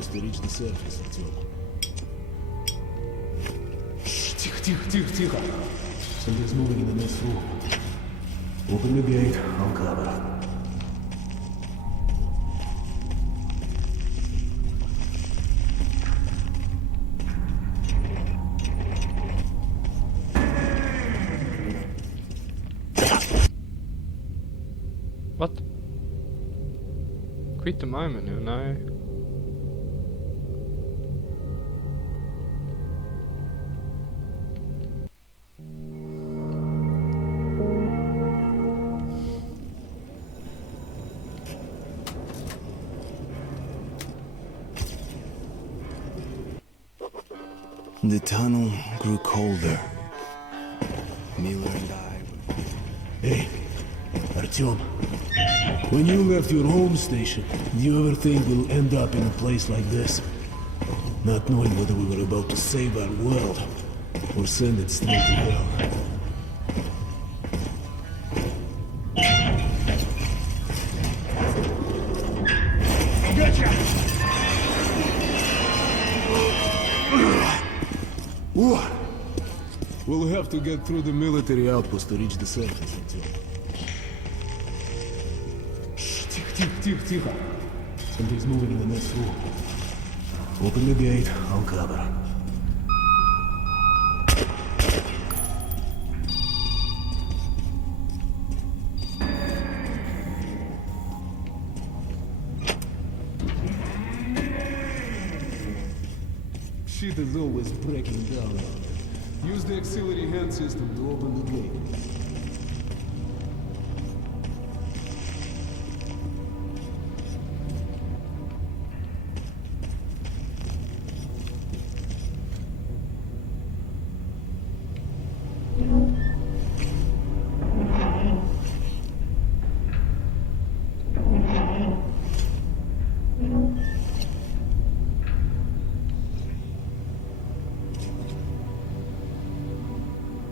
outpost to reach the surface, Артем. Тихо. Something's moving in the next room. Open the gate, I'll cover. What? Quit my menu? Nej. The tunnel grew colder. Miller and I... Hey, Artyom. When you left your home station, did you ever think we'll end up in a place like this? Not knowing whether we were about to save our world, or send it straight to hell. Gotcha! We'll have to get through the military outpost to reach the surface, Артем. Тихо. Something's moving in the next room. Open the gate, I'll cover. Shit is always breaking down. Use the auxiliary hand system to open the gate.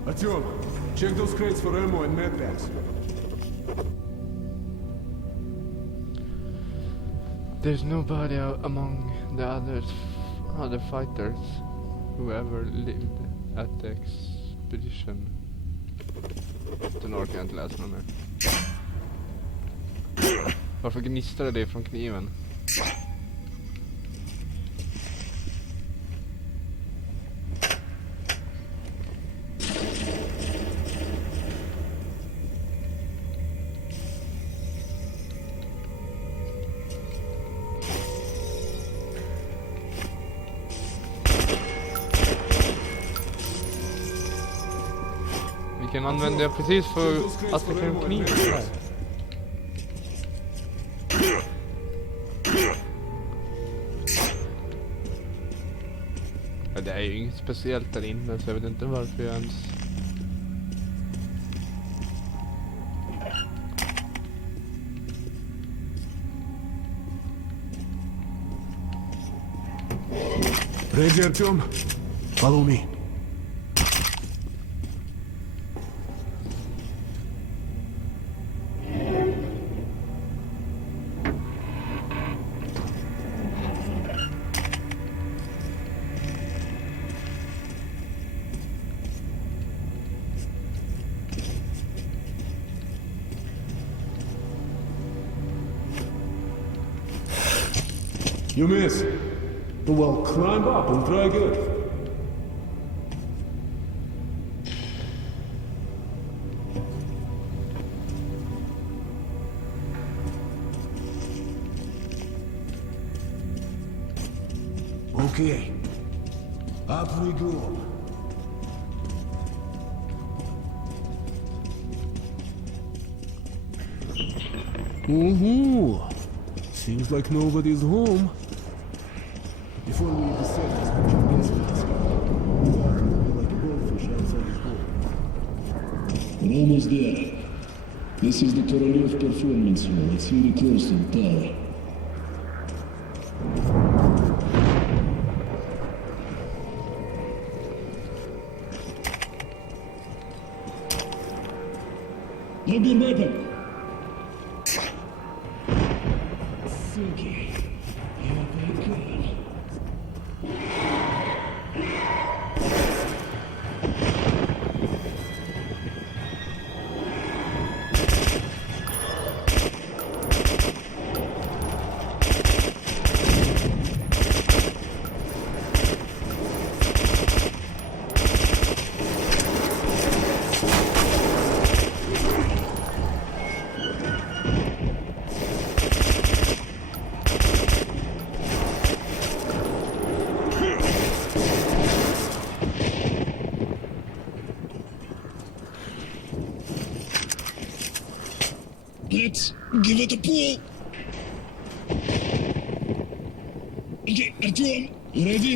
Артем, check those crates for ammo and medpacks. There's nobody among the other fighters who ever lived at the expedition. Den orkar jag inte läsa någon mer. Varför gnistrar det från kniven? Vilken använde jag precis för att få en kniv här? Ja, det är ju inget speciellt där inne, så jag vet inte varför jag ens... Ready, Артем? Follow me. You miss. Well, climb up and try again. Okay. Up we go. Ooh. Seems like nobody's home. Before we leave the surface, we can guess what's we are like goldfish outside his hole. We're almost there. This is the Korolev performance hall. It's very close to the tower. Drop your weapon! Suki, you're very good. Give it a pull. Okay, Artyom, you ready?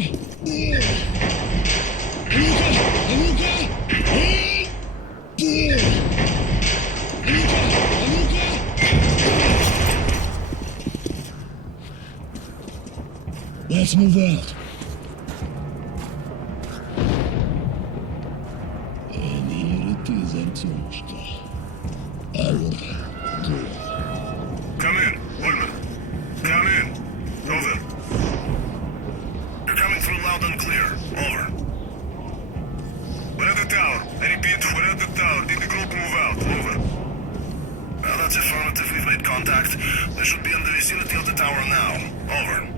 A-ну-ка! A-ну-ка! Pull! A-ну-ка! A-ну-ка! Let's move out. And here it is, Artyomушка. Our goal. Come in, Woodman. Come in. Over. You're coming through loud and clear. Over. We're at the tower. I repeat, we're at the tower. Did the group move out? Over. Well, that's affirmative. We've made contact. They should be in the vicinity of the tower now. Over.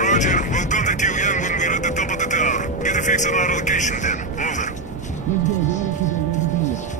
Roger. We'll contact you again when we're at the top of the tower. Get a fix on our location then. Over. Let's go, where is it already?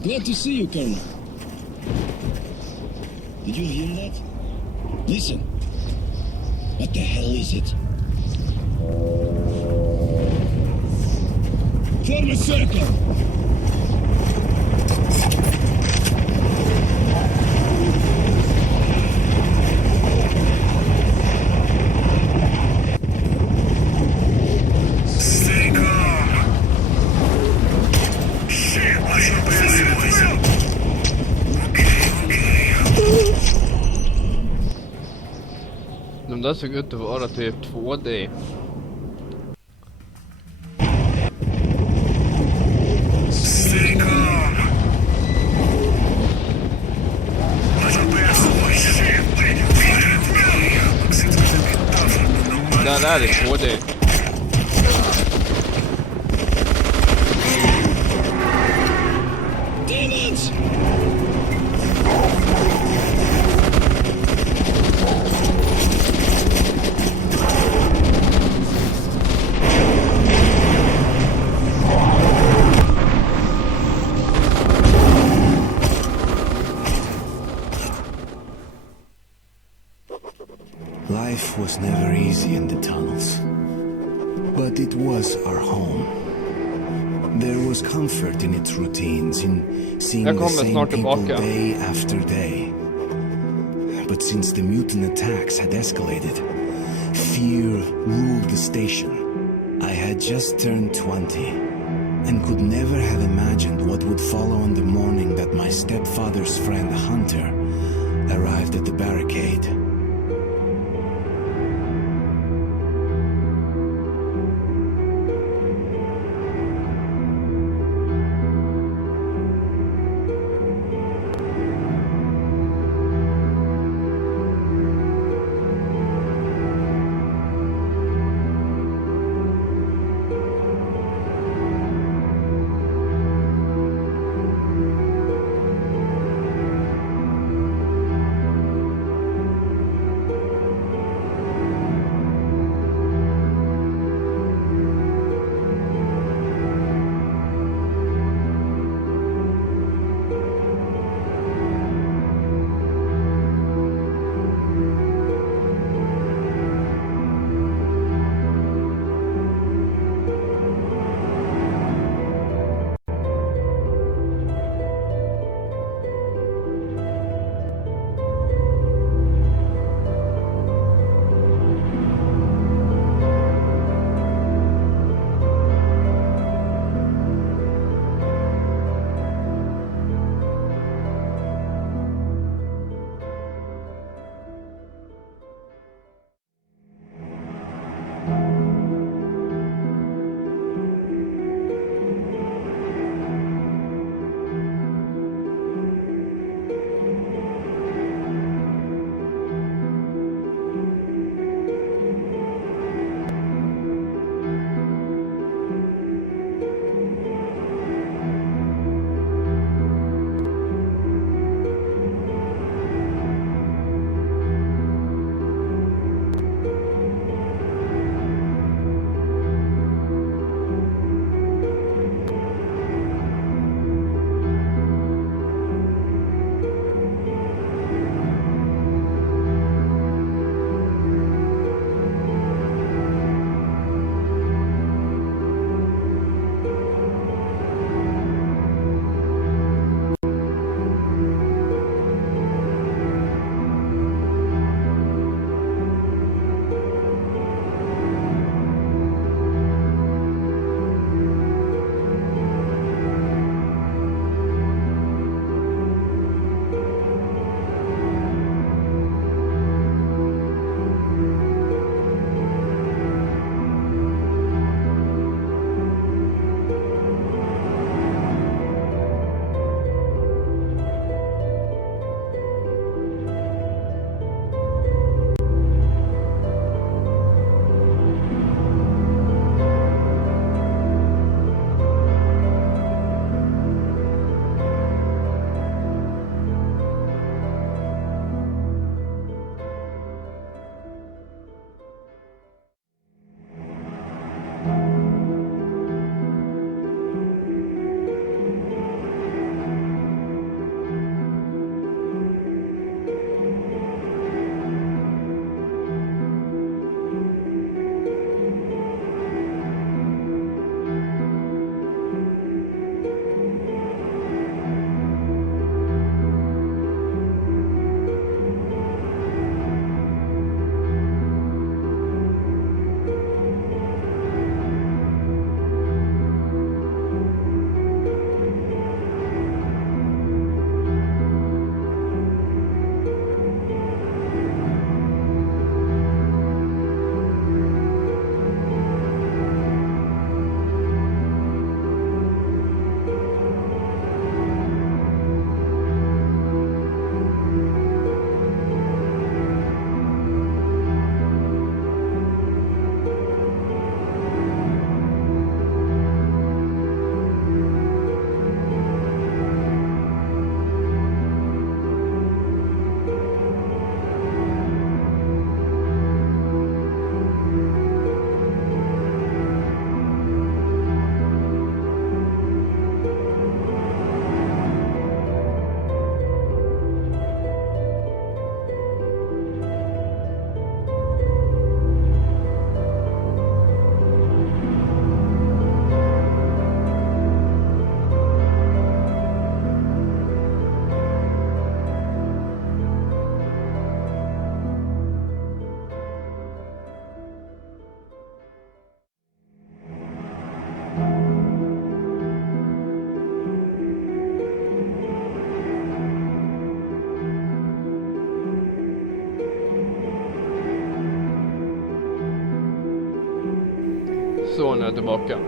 Glad to see you, Colonel. Did you hear that? Listen. What the hell is it? Form a circle! Stay calm. Shit, I should be anyways. Okay. De där såg ut att vara typ 2D. Stay calm. I should be anyways. Shit, looks it's gonna be tough. Det där är 2D. Demons! Life was never easy in the tunnels, but it was our home. There was comfort in its routines, in seeing Jag the kommer same snart people tillbaka. day after day. But since the mutant attacks had escalated, fear ruled the station. I had just turned 20, and could never have imagined what would follow on the morning that my stepfather's friend Hunter arrived at the barricade. Så, nu är jag tillbaka.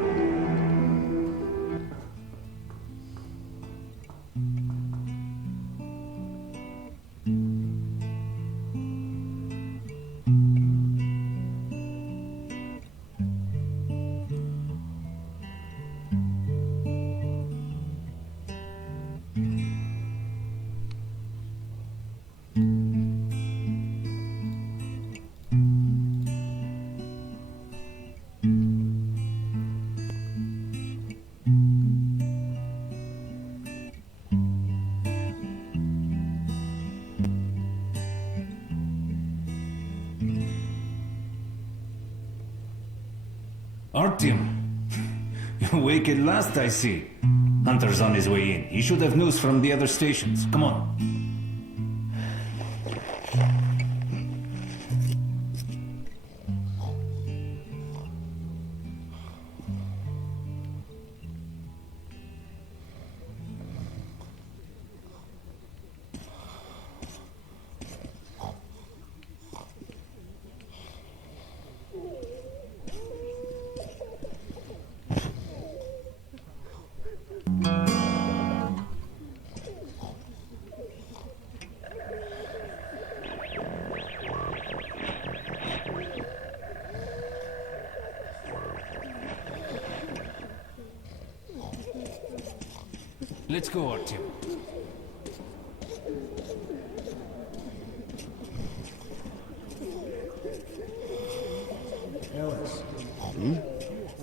Artyom, you're awake at last, I see. Hunter's on his way in. He should have news from the other stations. Come on. Let's go, Artyom.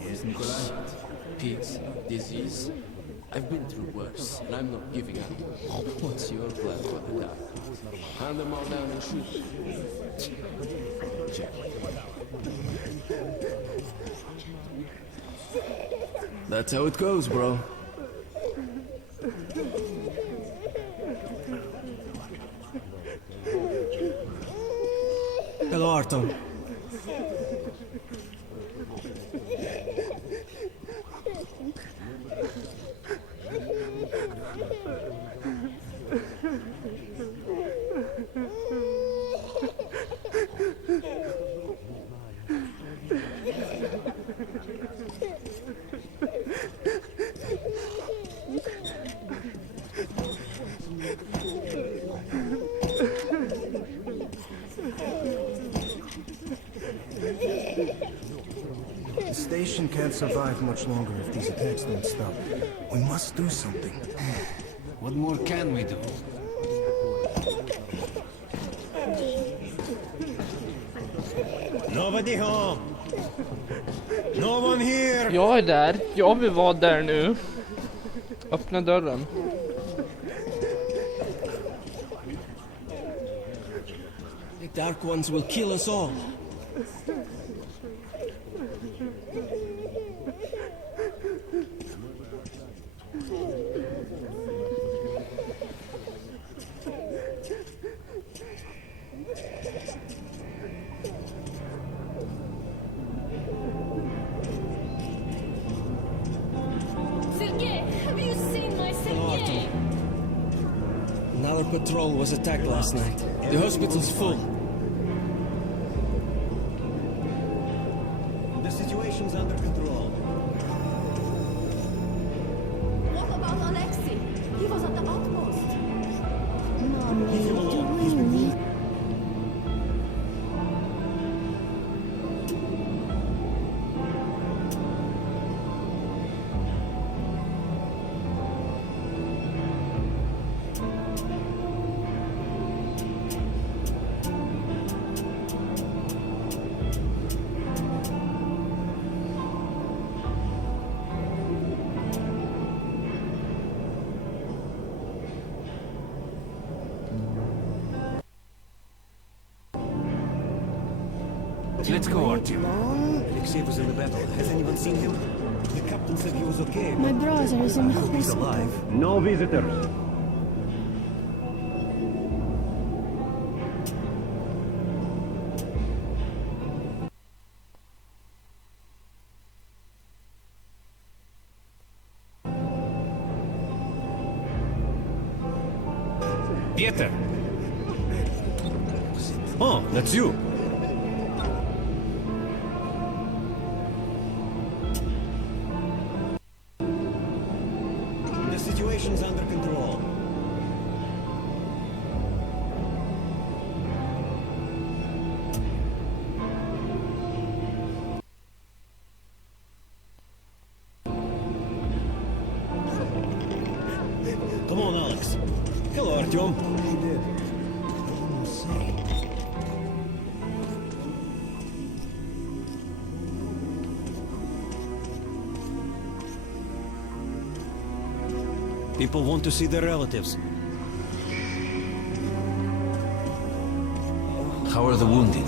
Yes, Nikolai? Peace, disease. I've been through worse, and I'm not giving up. What's your plan for the dark? Hand them all down and shoot. Check. That's how it goes, bro. Hello, Artyom. The station can't survive much longer if these attacks don't stop. We must do something. What more can we do? Nobody home. No one here. Jag är där. Jag vill vara där nu. Öppna dörren. The Dark Ones will kill us all. Sergei, have you seen my Sergei? Another patrol was attacked last night. The hospital's full. The situation's under control. What about Alexei? He was at the outpost. Leave him alone. He's been wounded. Let's go, Artyom. Alexei was in the battle. Has anyone seen him? The captain said he was okay. My brother is in I hope he's hospital. alive. No visitors. Peter! Oh, that's you. Artyom? He did. We'll see. People want to see their relatives. How are the wounded?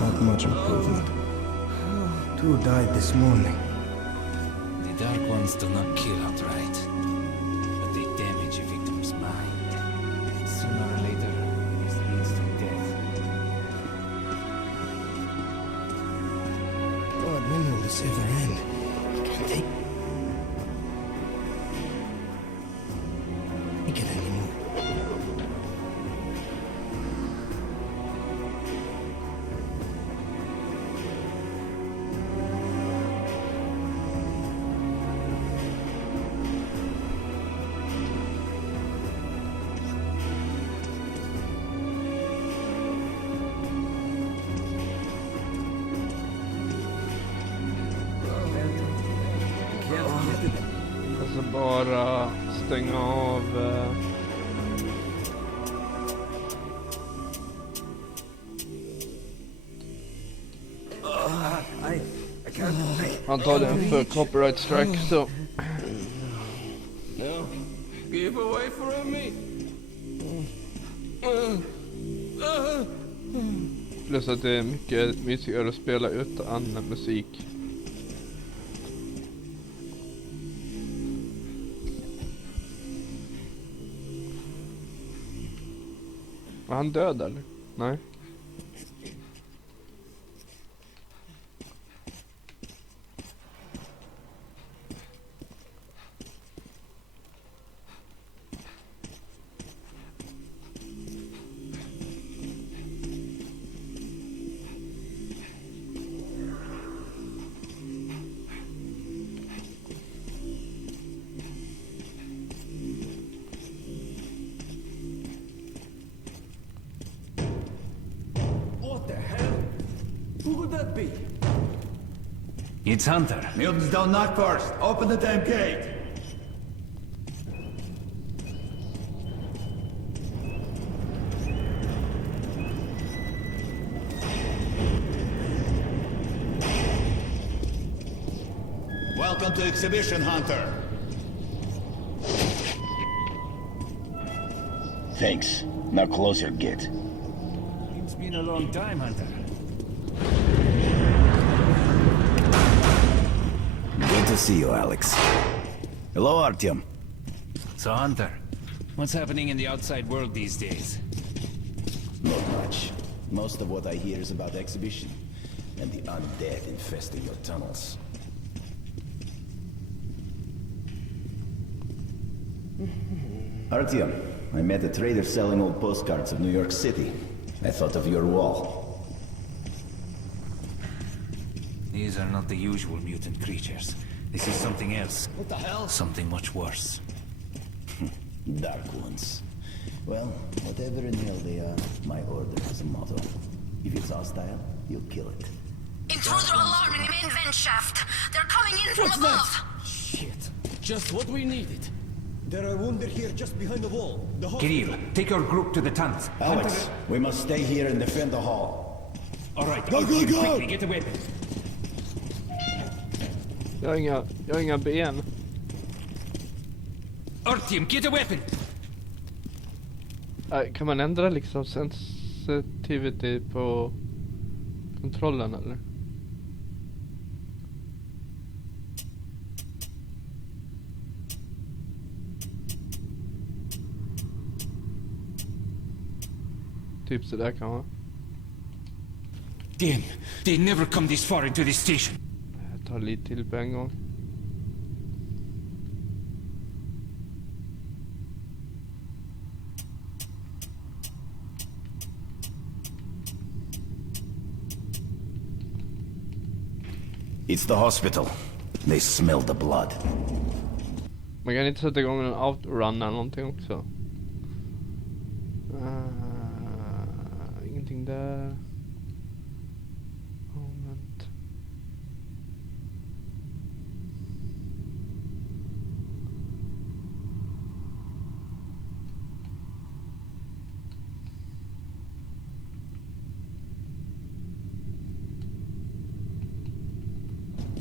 Not much improvement. 2 died this morning. The Dark Ones do not kill outright, but they damage a victim's mind. Sooner or later, this leads to death. God, when will this ever end? Can't take it anymore. Alltså bara stänga av I can't. antagligen för copyright strike så. No. Give away from me. Plus att det är mycket mysigare att spela utan musik. Var han död eller? Nej. What the hell? Who would that be? It's Hunter. Mutants don't knock first. Open the damn gate. Welcome to Exhibition, Hunter. Thanks. Now closer, git. It's been a long time, Hunter. Good to see you, Alex. Hello, Artyom. So, Hunter, what's happening in the outside world these days? Not much. Most of what I hear is about Exhibition and the undead infesting your tunnels. Artyom, I met a trader selling old postcards of New York City. I thought of your wall. These are not the usual mutant creatures. This is something else. What the hell? Something much worse. Dark ones. Well, whatever in hell they are, my order has a motto. If it's hostile, you'll kill it. Intruder alarm in the main vent shaft. They're coming in from above. Shit. Just what we needed. There are wounded here just behind the wall. The Kirill, hospital. take your group to the tunnels. Alex, we must stay here and defend the hall. All right, Go, go, go! quickly, get a weapon. Jag har inga ben. Artyom, get a weapon! Kan man ändra liksom sensitivity på kontrollen eller? Typ så där kan man. Damn, they never come this far into this station. Jag tar lite till på en gång. It's the hospital. They smell the blood. Man kan inte sätta igång en outrun eller någonting också. Ingenting där. Moment.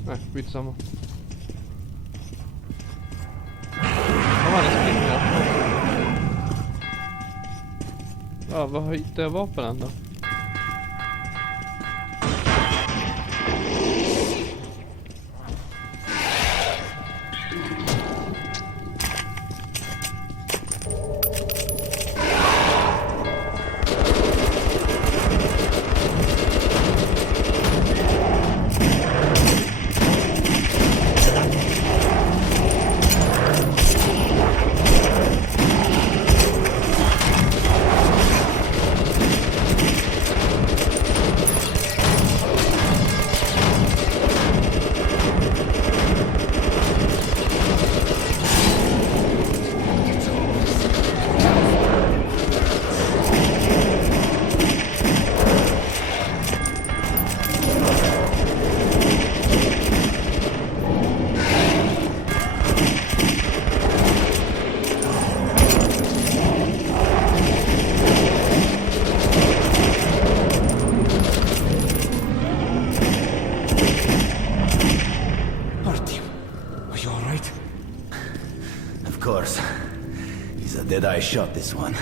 Nej, skitsamma. Vad var det springer? Ja, vad hittade jag vapnen då? I shot this one.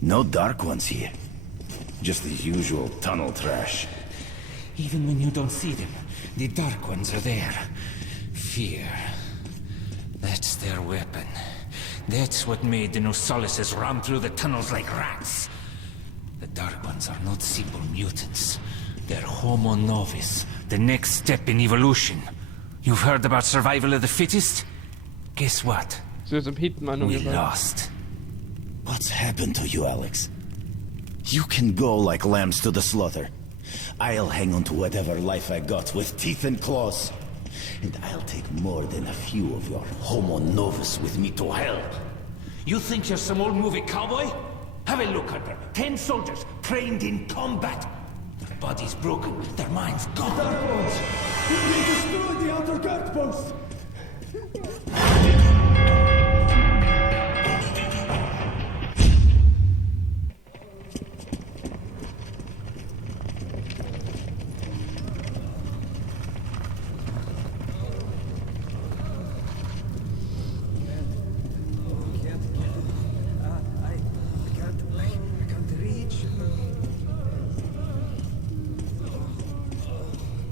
No dark ones here. Just the usual tunnel trash. Even when you don't see them, the dark ones are there. Fear. That's their weapon. That's what made the Nosalises run through the tunnels like rats. The dark ones are not simple mutants. They're Homo Novus, the next step in evolution. You've heard about survival of the fittest? Guess what? Ser ut som Hitman We ungefär. lost. What's happened to you, Alex? You can go like lambs to the slaughter. I'll hang on to whatever life I got with teeth and claws. And I'll take more than a few of your Homo Novus with me to hell. You think you're some old movie cowboy? Have a look, Hunter. 10 soldiers trained in combat. Their bodies broken, their minds gone. They destroyed the outer guard post!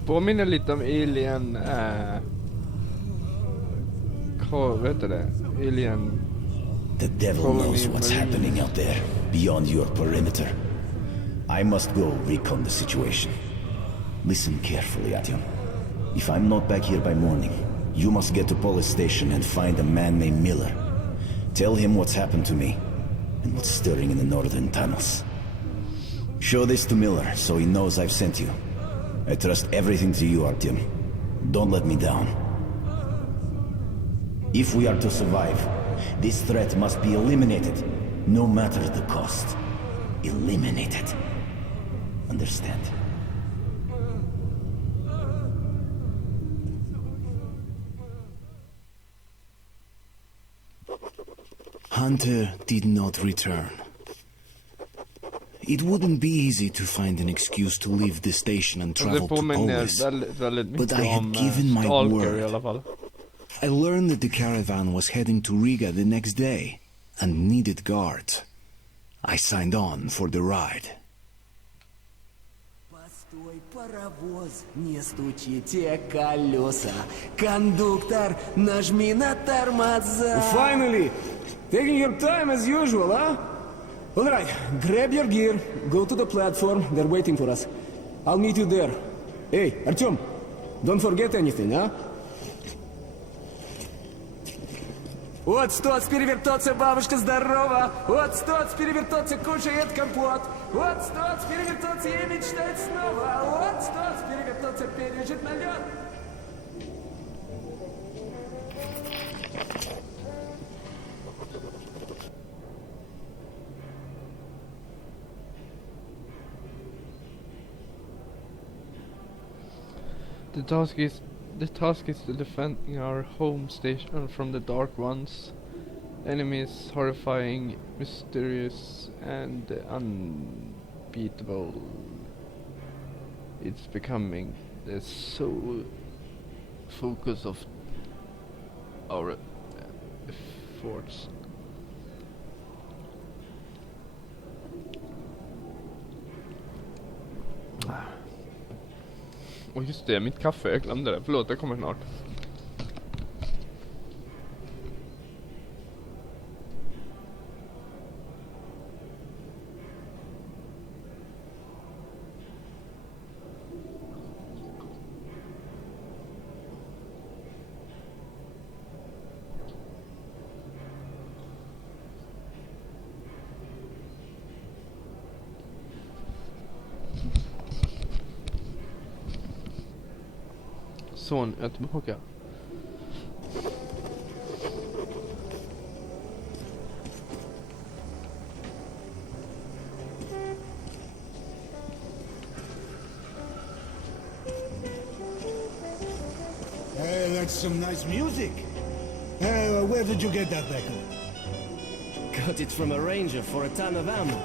Påminner lite om Alien... vad heter det? Alien... The devil knows what's happening out there, beyond your perimeter. I must go recon the situation. Listen carefully, Artyom. If I'm not back here by morning, you must get to police station and find a man named Miller. Tell him what's happened to me, and what's stirring in the northern tunnels. Show this to Miller, so he knows I've sent you. I trust everything to you, Artyom. Don't let me down. If we are to survive, this threat must be eliminated, no matter the cost. Eliminated. Understand? Hunter did not return. It wouldn't be easy to find an excuse to leave the station and travel to Polis, but I had given my word. I learned that the caravan was heading to Riga the next day and needed guards. I signed on for the ride. Постой, паровоз, не стучите колеса. Кондуктор, нажми на тормоза. Finally! Taking your time as usual, huh? All right, grab your gear, go to the platform, they're waiting for us. I'll meet you there. Hey, Artyom, don't forget anything, huh? Вот стоц, перевертоться, бабушка здорова. Вот стоц, перевертоться, кушает компот. Вот стоц, перевертоться и мечтает снова. Вот стоц, перевертоться, пережит налет. The task is to defend our home station from the Dark Ones. Enemies horrifying, mysterious, and unbeatable. It's becoming the sole focus of our efforts. Och just det, mitt kaffe, jag glömde det. Förlåt, det kommer snart. Son är tillbaka. Hey, that's some nice music. Where did you get that record? Got it from a ranger for a ton of ammo.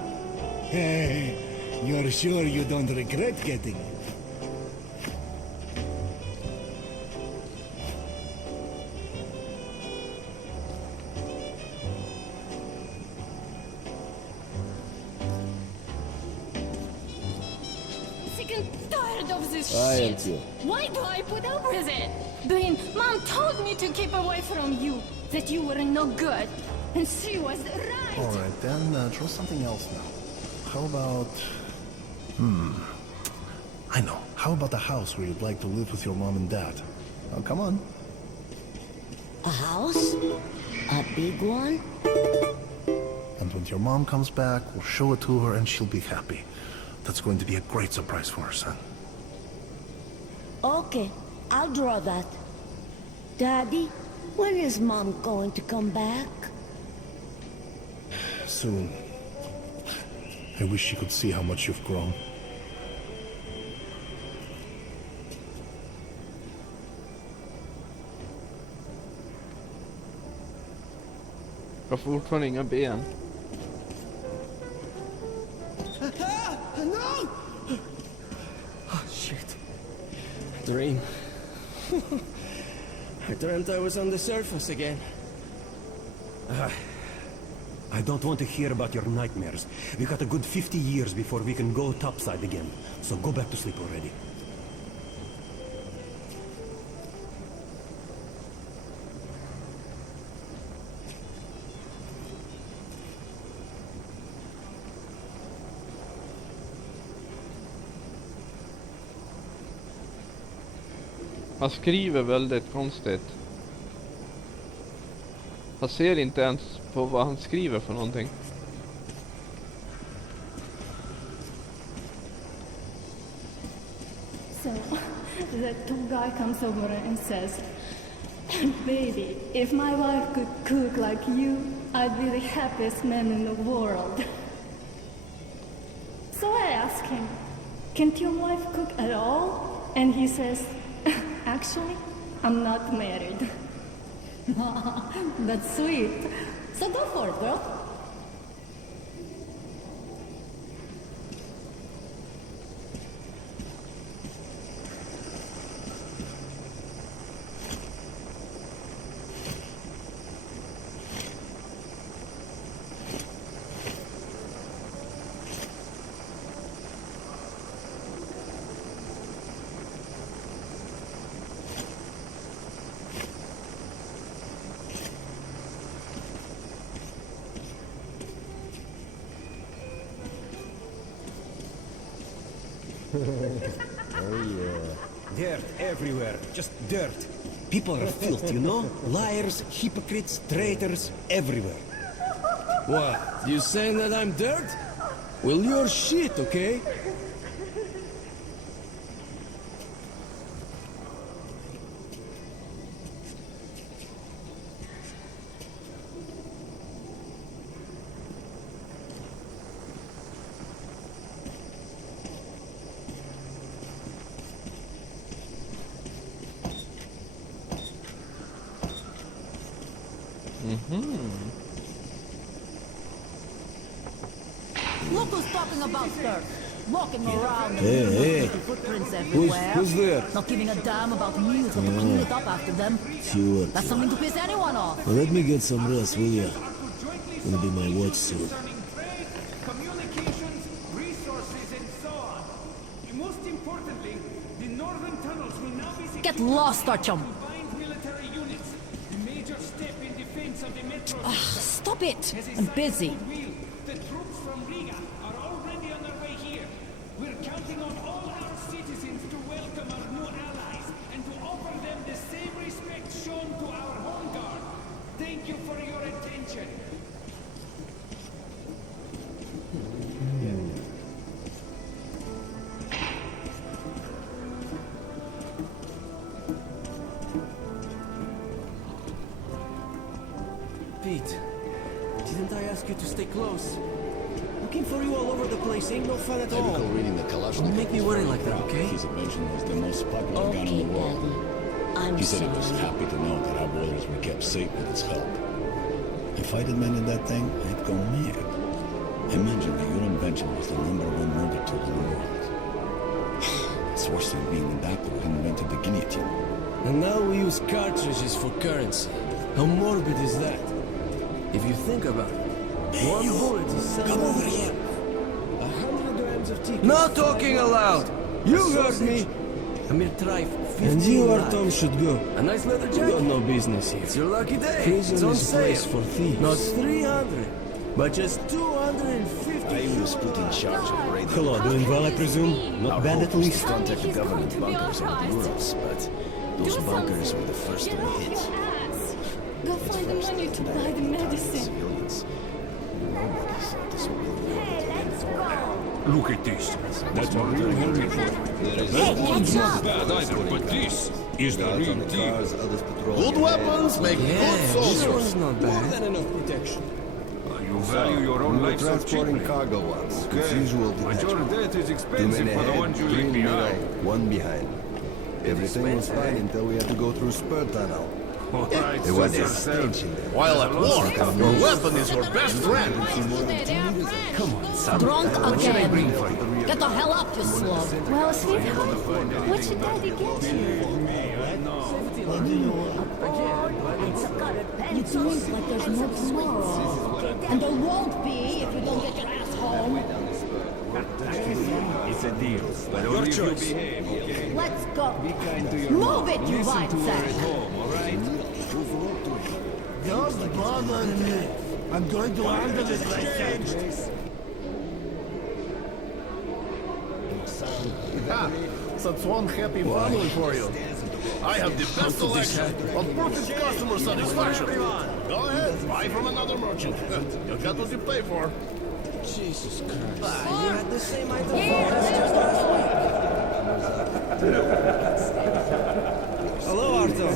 Hey, you're sure you don't regret getting it? Sick and tired of this I am shit. too. Why do I put up with it? Bane, Mom told me to keep away from you, that you were no good. And she was right. Alright, then try something else now. How about... I know. How about the house where you'd like to live with your mom and dad? Oh, come on. A house? A big one? And when your mom comes back, we'll show it to her and she'll be happy. That's going to be a great surprise for her, son. Okay, I'll draw that. Daddy, when is Mom going to come back? Soon. I wish she could see how much you've grown. Jag får fortfarande inga ben. No! Oh, shit. Dream. I dreamt I was on the surface again. I don't want to hear about your nightmares. We got a good 50 years before we can go topside again. So go back to sleep already. Han skriver väldigt konstigt. Jag ser inte ens på vad han skriver för någonting. So, the two guy comes over and says, "Baby, if my wife could cook like you, I'd be the happiest man in the world." So I ask him, "Can't your wife cook at all?" And he says, "Actually, I'm not married." That's sweet. So go for it, girl. Oh yeah. Dirt everywhere, just dirt. People are filth, you know? Liars, hypocrites, traitors, everywhere. What? You saying that I'm dirt? Well, you're shit, okay? Look who's talking about dirt. walking around Hey. footprints everywhere. Who's there? Not giving a damn about mules or to clean it up after them. Sure. That's something to piss anyone off. Well, let me get some rest, will ya? Gonna be my watch soon. Communications, resources, and so on. Most importantly, the northern tunnels will now be secured. Get lost, Artyom. Combined military units. Major step in defense of the metro. Stop it. I'm busy. The troops from Riga are already on their way here. We're counting on all our citizens to welcome our new allies and to offer them the same respect shown to our home guard. Thank you for your attention. Pete, didn't I ask you to stay close? Looking for you all over the place ain't no fun at all. reading the Kalashnikov. Don't make me worry like that, okay? His invention was the most popular gun in Okay, the world. Daddy. I'm He said he was sorry. happy to know that our borders were kept safe with its help. If I invented that thing, I'd go mad. Imagine that your invention was the #1 murder tool in the world. It's worse than being the doctor who invented the guillotine. And now we use cartridges for currency. How morbid is that? If you think about it, one bullet is Come over here. 100 grams of TK. Not talking aloud. You heard me. Amir Traif, 15 And you, lives. Artyom, should go. A nice leather You jacket. got no business here. It's your lucky day. Prison It's on is a sale. place for thieves. Not 300, but just 250. I was put in charge of raiding. Hello, doing well, I presume? Not Our bad hope at was least. to contact the He's going government to be bunkers in the alright. Urals, but those Do bunkers something. were the first to Get be off hit. your ass. Go find the money to buy the medicine. Civilians. Nobody thought this would be the war that would end forever. Look at this. That's a real heavy one. That one's not bad either, but this is the real deal. Good weapons make good This soldiers. one's not More bad. than enough protection. You value your own life so cheaply. cargo ones. Okay, It's usual but your detachment. debt is Too expensive many for the ahead, ones you 3 leave middle, behind. 1 behind. Everything was fine until we had to go through Spur Tunnel. Alright, It was suit a yourself. stage in there. While at war, your weapon is your best friend. Come on, son. Drunk again. Get the hell up, you slug. Well, sweetheart, what should Daddy get you? You think like there's no tomorrow. And there won't be if you don't get your ass home. It's a deal. But only if you behave, okay? Let's go. Be kind to your Move mom. it, you Listen white to her sack. at home, alright? Don't bother me. I'm going to handle it myself. Ah, that's one happy family for you. I have the best selection of perfect customer satisfaction. Go ahead, buy from another merchant. You'll get what you pay for. Jesus Christ. You had the same item Hello, Arthur.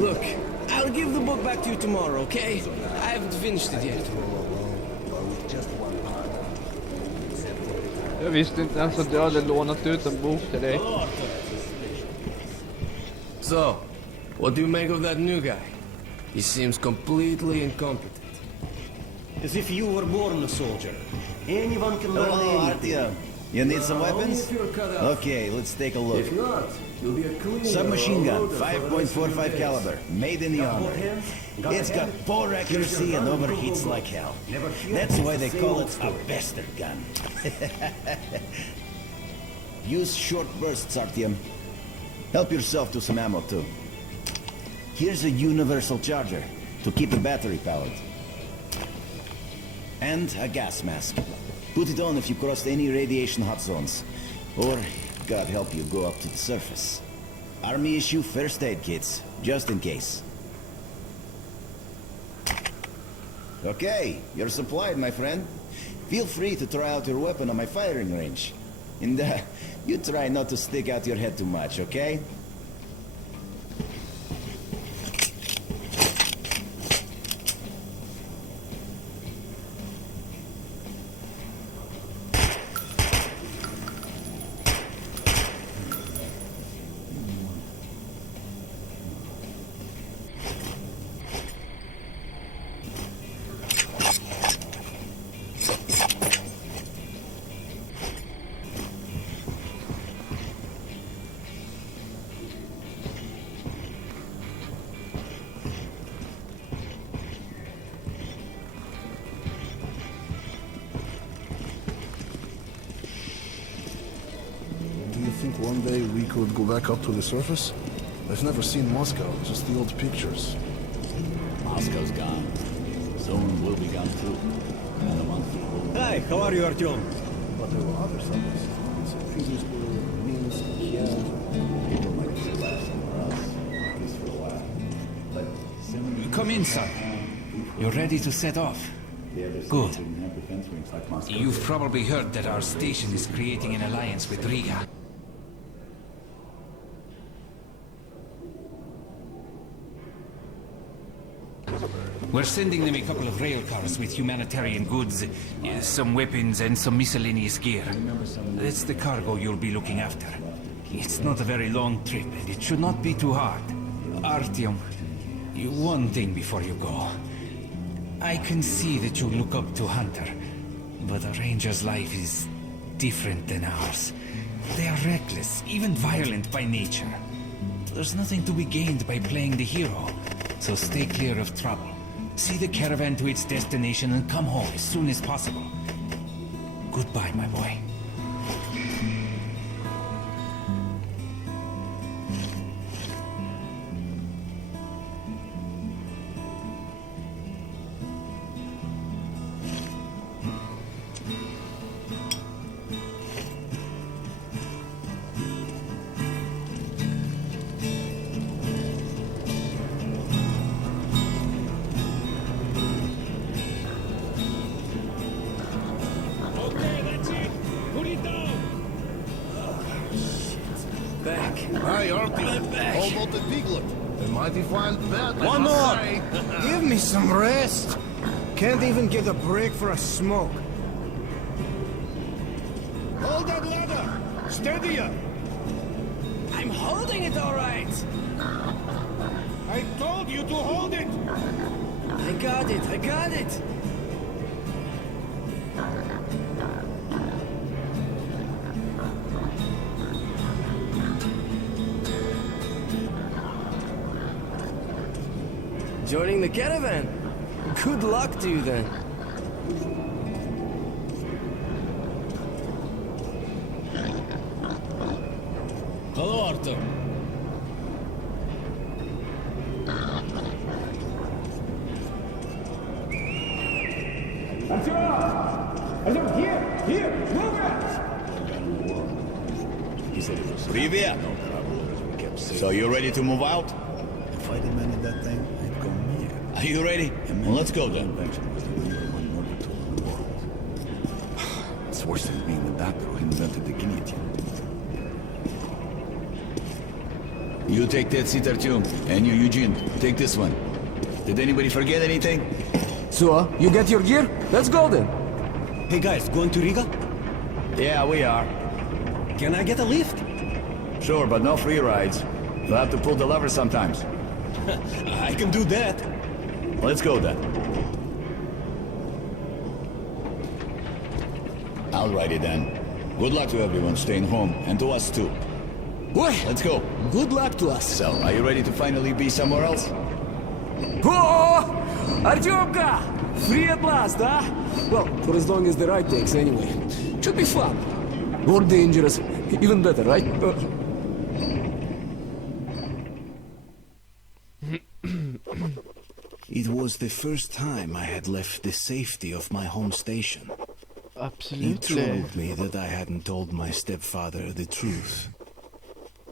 Look, I'll give the book back to you tomorrow, okay? I haven't finished it yet. Jag visste inte ens att jag hade lånat ut en bok till dig. So, what do you make of that new guy? He seems completely incompetent. As if you were born a soldier. Anyone can learn Hello, anything. Artyom. You need some weapons? Only if you're cut out. Okay, let's take a look. If not, you'll be a cleaner. Submachine gun, or a loader for the rest of 5.45 your caliber, days. made in the army. It's got poor accuracy and overheats like hell. That's why they call it a bastard gun. Use short bursts, Artyom. Help yourself to some ammo, too. Here's a universal charger to keep the battery powered. And a gas mask. Put it on if you crossed any radiation hot zones. Or, God help you, go up to the surface. Army issue first aid kits, just in case. Okay, you're supplied, my friend. Feel free to try out your weapon on my firing range. And you try not to stick out your head too much, okay? think one day we could go back up to the surface? I've never seen Moscow, just the old pictures. Moscow's gone. Soon we'll be gone too. And a month will... Hi, how are you, Artyom? But there were other summers. St. Petersburg, Minsk, Kiev. People might say last for us, at least for a while. But soon... Come in, son. You're ready to set off? Good. You've probably heard that our station is creating an alliance with Riga. We're sending them a couple of rail cars with humanitarian goods, some weapons and some miscellaneous gear. That's the cargo you'll be looking after. It's not a very long trip, and it should not be too hard. Artyom, one thing before you go. I can see that you look up to Hunter, but a ranger's life is different than ours. They are reckless, even violent by nature. There's nothing to be gained by playing the hero, so stay clear of trouble. See the caravan to its destination and come home as soon as possible. Goodbye, my boy. Hi, Artie. Almost a piglet. A mighty fine bat. One more! Give me some rest. Can't even get a break for a smoke. Hold that ladder! Steady up! I'm holding it all right! I told you to hold it! I got it! Joining the caravan. Good luck to you then. Hello, Arthur. Artyom, here, move He said it was... Привет! So you ready to move out? If I demanded that thing, I'd go near. Are you ready? Well, let's go then. It's worse than being the doctor who invented the guillotine. You take that seat, Artyom. And you, Eugene, take this one. Did anybody forget anything? So, you get your gear? Let's go then. Hey guys, going to Riga? Yeah, we are. Can I get a lift? Sure, but no free rides. You'll have to pull the lever sometimes. I can do that. Let's go then. Alrighty then. Good luck to everyone staying home, and to us too. Boy, let's go. Good luck to us. So, are you ready to finally be somewhere else? Oh! Artyomka! Free at last, huh? Well, for as long as the ride takes, anyway. Should be fun. Or dangerous. Even better, right? It was the first time I had left the safety of my home station. Absolutely. It troubled me that I hadn't told my stepfather the truth.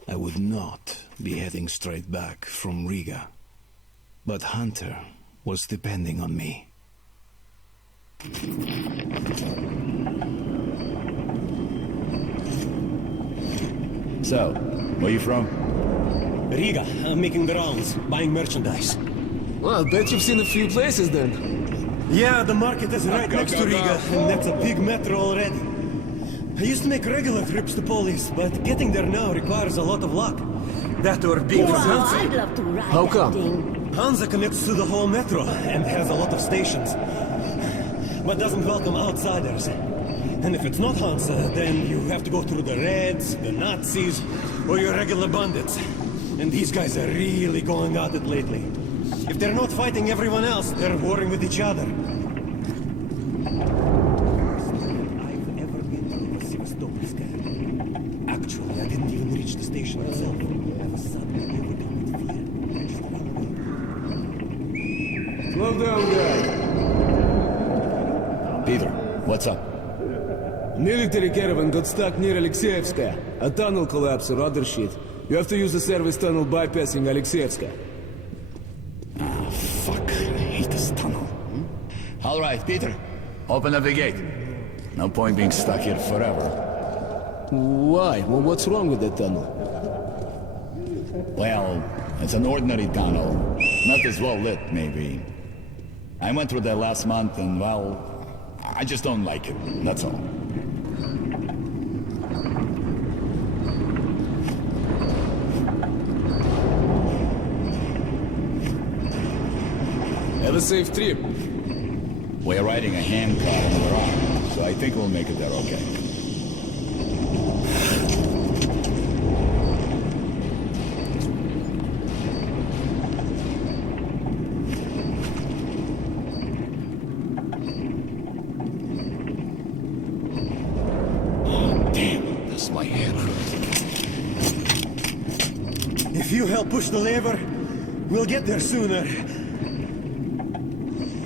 I would not be heading straight back from Riga. But Hunter was depending on me. So, where you from? Riga. I'm making the rounds, buying merchandise. Well, I bet you've seen a few places then. Yeah, the market is right next to Riga, and that's a big metro already. I used to make regular trips to Polis, but getting there now requires a lot of luck. That or being from Hansa. I'd love to ride How that come? thing. Hansa connects to the whole metro and has a lot of stations, but doesn't welcome outsiders. And if it's not Hansa, then you have to go through the Reds, the Nazis, or your regular bandits. And these guys are really going at it lately. If they're not fighting everyone else, they're warring with each other. A Actually, I didn't even reach the station itself. Suddenly overcome with fear. Slow down, guy. Peter, what's up? A military caravan got stuck near Alexeyevskaya. A tunnel collapsed or other shit. You have to use the service tunnel bypassing Alexeyevskaya. Ah, fuck. I hate this tunnel. All right, Peter. Open up the gate. No point being stuck here forever. Why? Well, what's wrong with that tunnel? Well, it's an ordinary tunnel. Not as well lit, maybe. I went through that last month and, well, I just don't like it. That's all. Have a safe trip. We're riding a handcar on the rock, so I think we'll make it there okay. Oh, damn, this my head hurts. If you help push the lever, we'll get there sooner.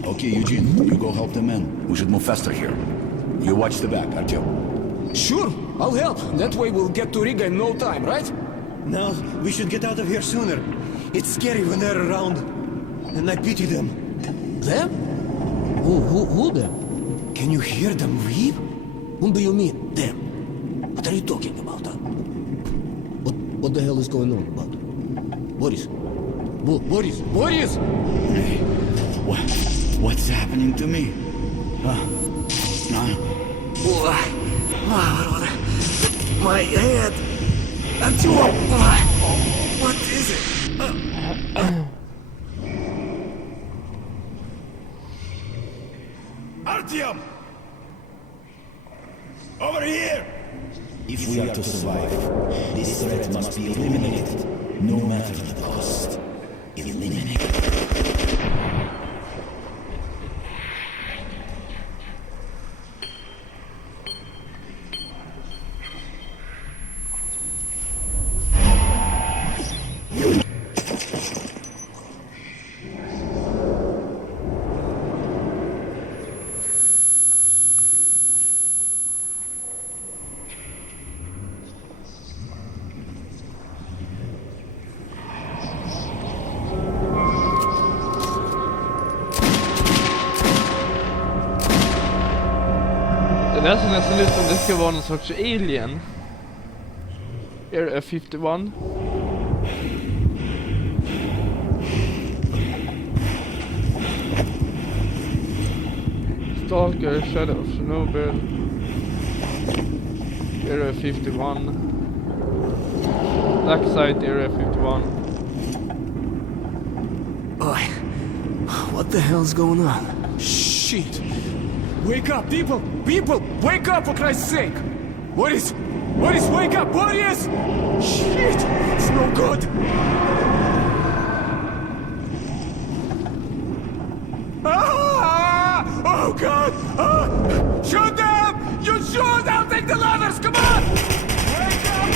Okay, Eugene, you go help the men. We should move faster here. You watch the back, Artyom. Sure, I'll help. That way we'll get to Riga in no time, right? Now, we should get out of here sooner. It's scary when they're around. And I pity them. Them? Who them? Can you hear them weep? Whom do you mean, them? What are you talking about, huh? What the hell is going on about? Boris? Boris! Hey, what's happening to me? My head! Artyom! What is it? Artyom! Over here! If we are to survive, this threat must be eliminated, no matter the cost. Eliminate. Det ser nästan ut som det ska vara någon sorts alien. Area 51. Stalker, Shadow of Chernobyl. Area 51. Black Site, Area 51. Oi, what the hell's going on? Shit! Wake up, people! People! Wake up, for Christ's sake! Boris! Boris, wake up! Boris! Shit! It's no good! Ah! Oh, God! Ah! Shoot them! You shoot! I'll take the ladders! Come on! Wake up!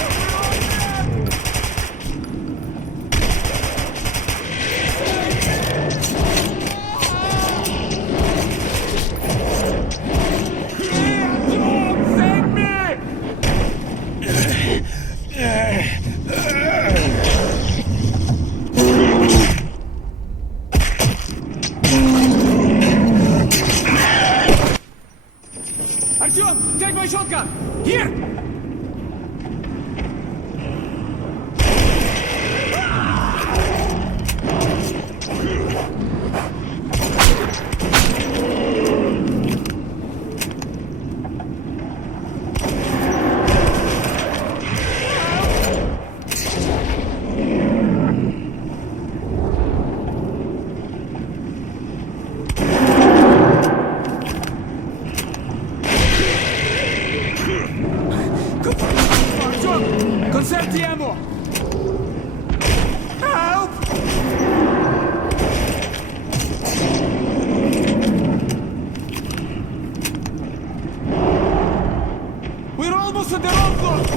Artyom, take my shotgun! Here! Conserve ammo! Help! We're almost at the roadblock!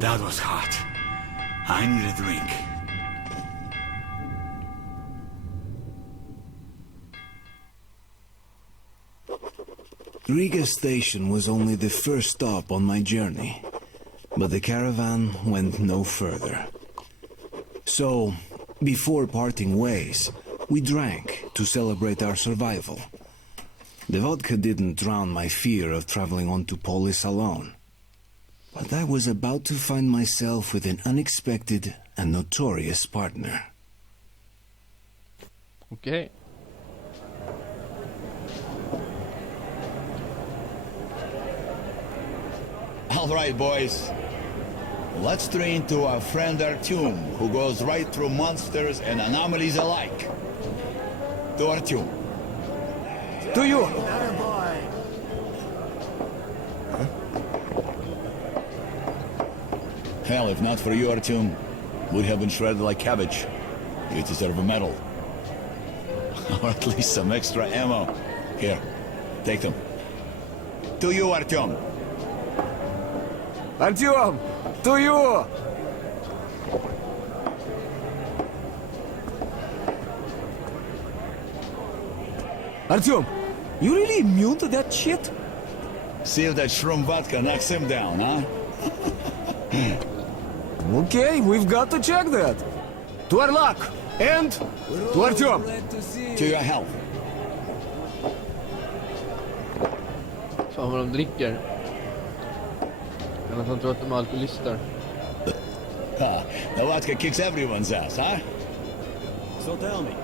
That was hot. I need a drink. Riga Station was only the first stop on my journey, but the caravan went no further. So, before parting ways, we drank to celebrate our survival. The vodka didn't drown my fear of traveling on to Polis alone. But I was about to find myself with an unexpected and notorious partner. Okay. All right, boys. Let's train to our friend Artyom, who goes right through monsters and anomalies alike. To Artyom. To you! Hell, if not for you, Artyom, we'd have been shredded like cabbage. You deserve a medal. Or at least some extra ammo. Here, take them. To you, Artyom. Artyom! To you! Artyom, you really immune to that shit? See if that shroom vodka knocks him down, huh? Okay, we've got to check that. To our luck, and to Artyom. To your health. Fan vad de dricker. Eller att han tror att de är alkoholister. The vodka kicks everyone's ass, huh? So tell me,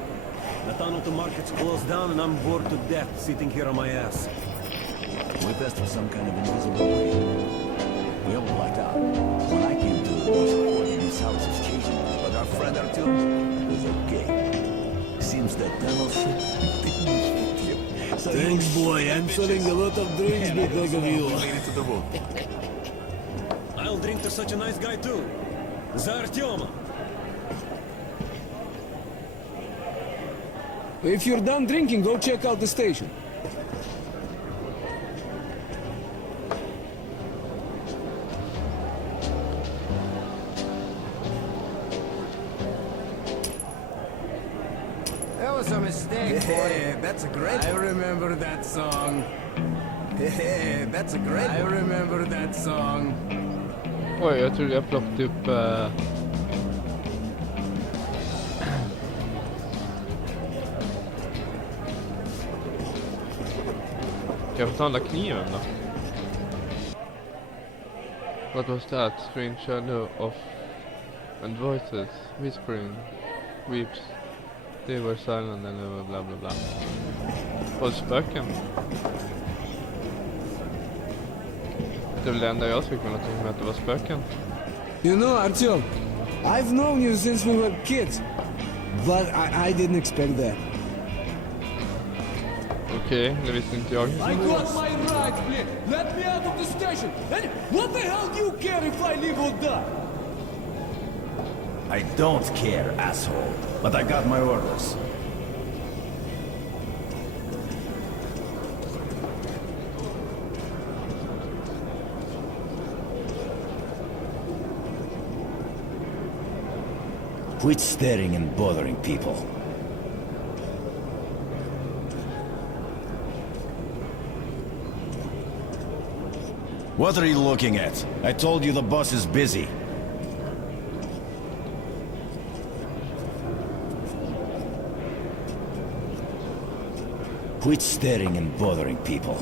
the tunnel to market's closed down and I'm bored to death sitting here on my ass. We passed through some kind of invisible way. We all blacked out. When I came to, this house is chasing us, but our friend Artyom was okay. Seems that tunnel shit didn't fit you. So Thanks, boy. I'm selling a lot of drinks because of you. To the boat. I'll drink to such a nice guy too. За Артема! If you're done drinking, go check out the station. That was a mistake, boy. That's a great. I remember that song. That's a great. I remember that song. Oj, jag trodde jag plockade upp... Kan jag få ta den där kniven då? What was that? Strange shadow of... and voices, whispering, weeps. They were silent and they were bla bla bla. Och spöken. Det är väl det enda jag skulle kunna tänka mig att det var spöken. You know, Artyom, I've known you since we were kids. But I didn't expect that. Okej, det visste inte jag. I got my rights, please. Let me out of the station. And what the hell do you care if I live or die? I don't care, asshole. But I got my orders. Quit staring and bothering people. What are you looking at? I told you the boss is busy. Quit staring and bothering people.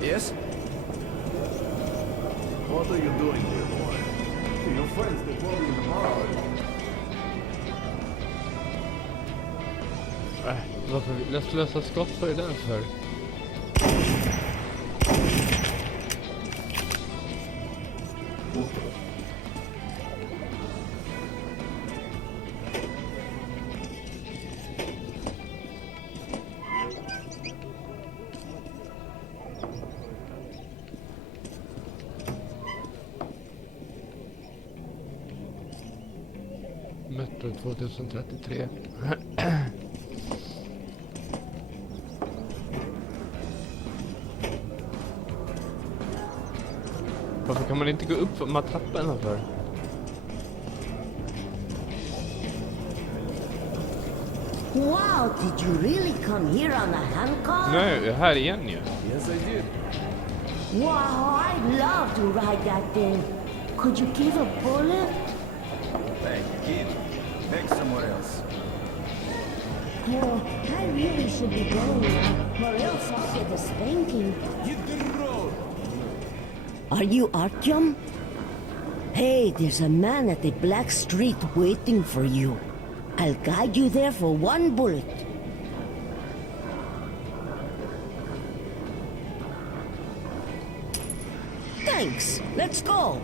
Yes? What are you doing here, boy? Your friends, they told you tomorrow. Varför slösa skott på den för? Metro 2033. Varför kan man inte gå upp med trapporna för? Wow, did you really come here on a handcar? Nej, här igen ju. Yes, I did. Wow, I'd love to ride that thing. Could you give a bullet? Hey, kid. Beg somewhere else. Oh, I really should be going now, or else I'll get a spanking. Hit the road! Are you Artyom? Hey, there's a man at the black street waiting for you. I'll guide you there for one bullet. Thanks. Let's go.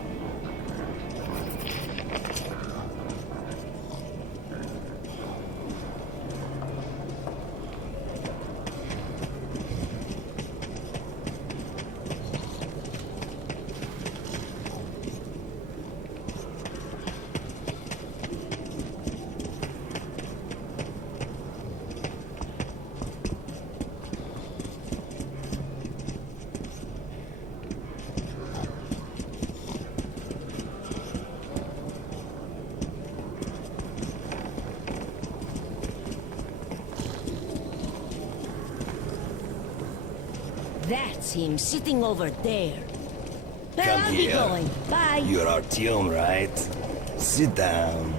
That's him sitting over there. Well, Come I'll be here. going. Bye. You're Artyom, right? Sit down.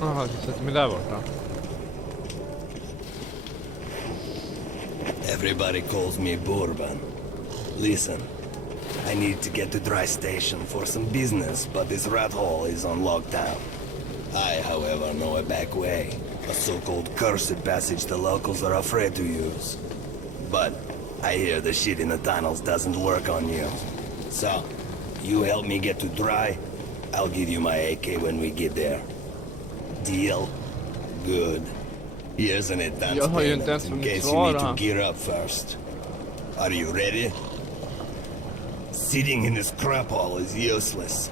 Jaha, jag sätter mig där borta. Everybody calls me Bourbon. Listen, I need to get to Dry Station for some business, but this rat hole is on lockdown. I, however, know a back way. A so-called cursed passage the locals are afraid to use. But I hear the shit in the tunnels doesn't work on you. So, you help me get to Dry, I'll give you my AK when we get there. Deal? Good. Here's an advance Jag har ju inte payment ens in hunnit case you need to svara. gear up first. Are you ready? Sitting in this crap hole is useless.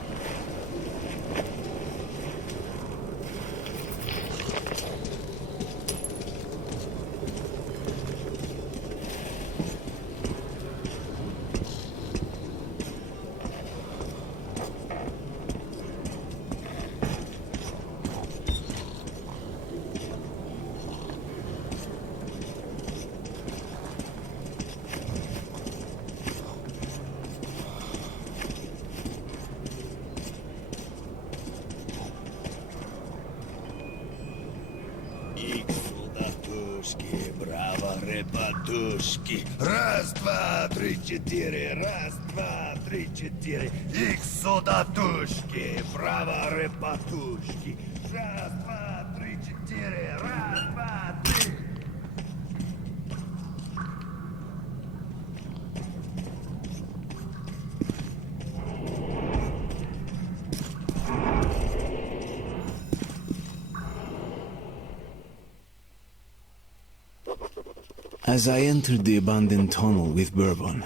Репатушки. Раз, два, три, четыре. Раз, два, три, четыре. Их судатушки. Браво, репатушки. Раз, два, три, четыре. Раз, два, три. As I entered the abandoned tunnel with Bourbon,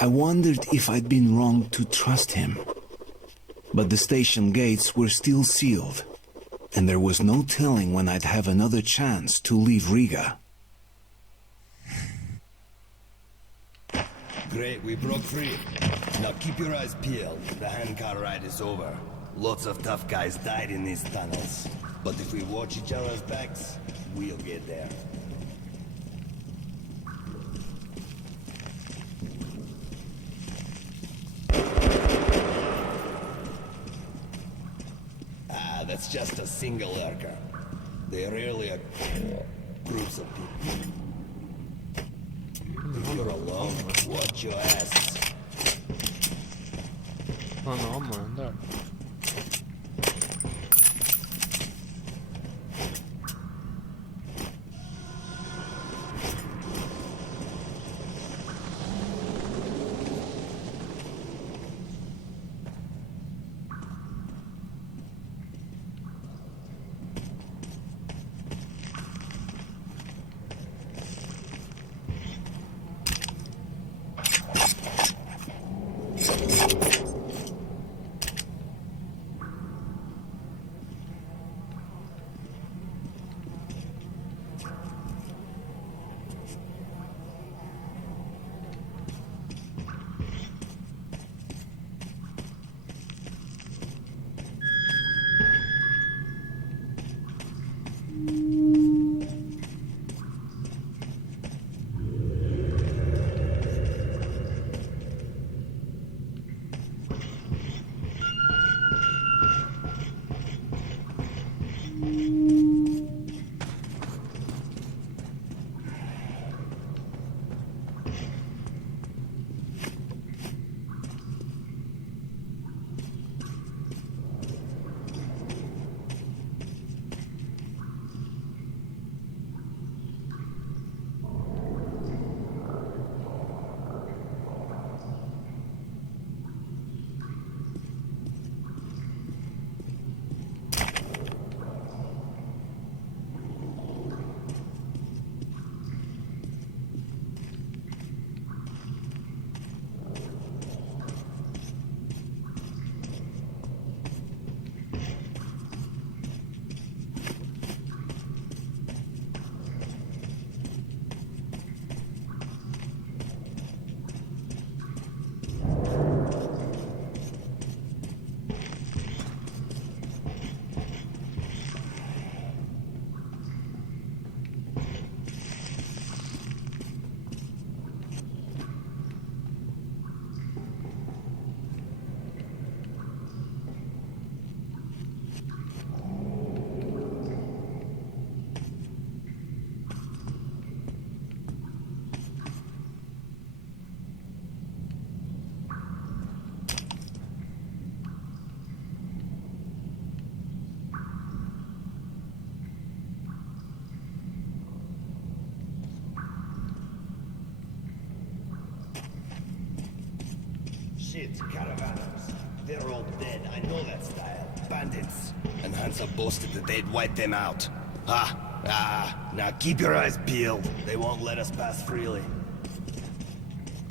I wondered if I'd been wrong to trust him. But the station gates were still sealed, and there was no telling when I'd have another chance to leave Riga. Great, we broke free. Now keep your eyes peeled. The handcar ride is over. Lots of tough guys died in these tunnels. But if we watch each other's backs, we'll get there. Ah, that's just a single lurker. They rarely are groups of people. If you're alone, watch your ass. Han har man där. Shit, caravanners. They're all dead, I know that style. Bandits. And Hansa boasted that they'd wipe them out. Now keep your eyes peeled. They won't let us pass freely.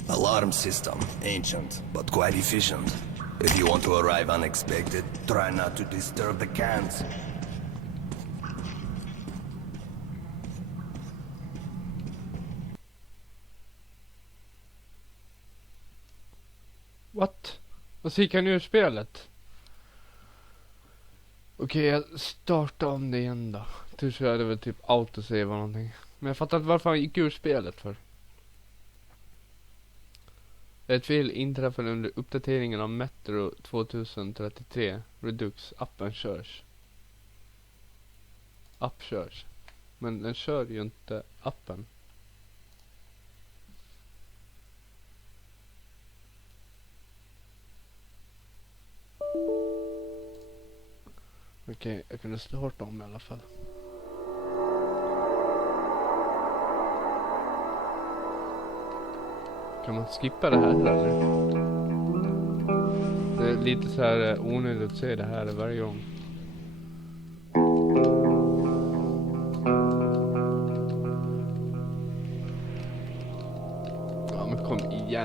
Alarm system. Ancient, but quite efficient. If you want to arrive unexpected, try not to disturb the cans. What? Och så gick han ur spelet. Okej, jag startar om det igen då. Tur så är det väl typ autosave eller någonting. Men jag fattar inte varför han gick ur spelet för. Ett fel inträffade under uppdateringen av Metro 2033. Redux appen körs. App körs. Men den kör ju inte appen. Okej, jag kunde starta om i alla fall. Kan man skippa det här eller? Det är lite så här onödigt att se det här varje gång.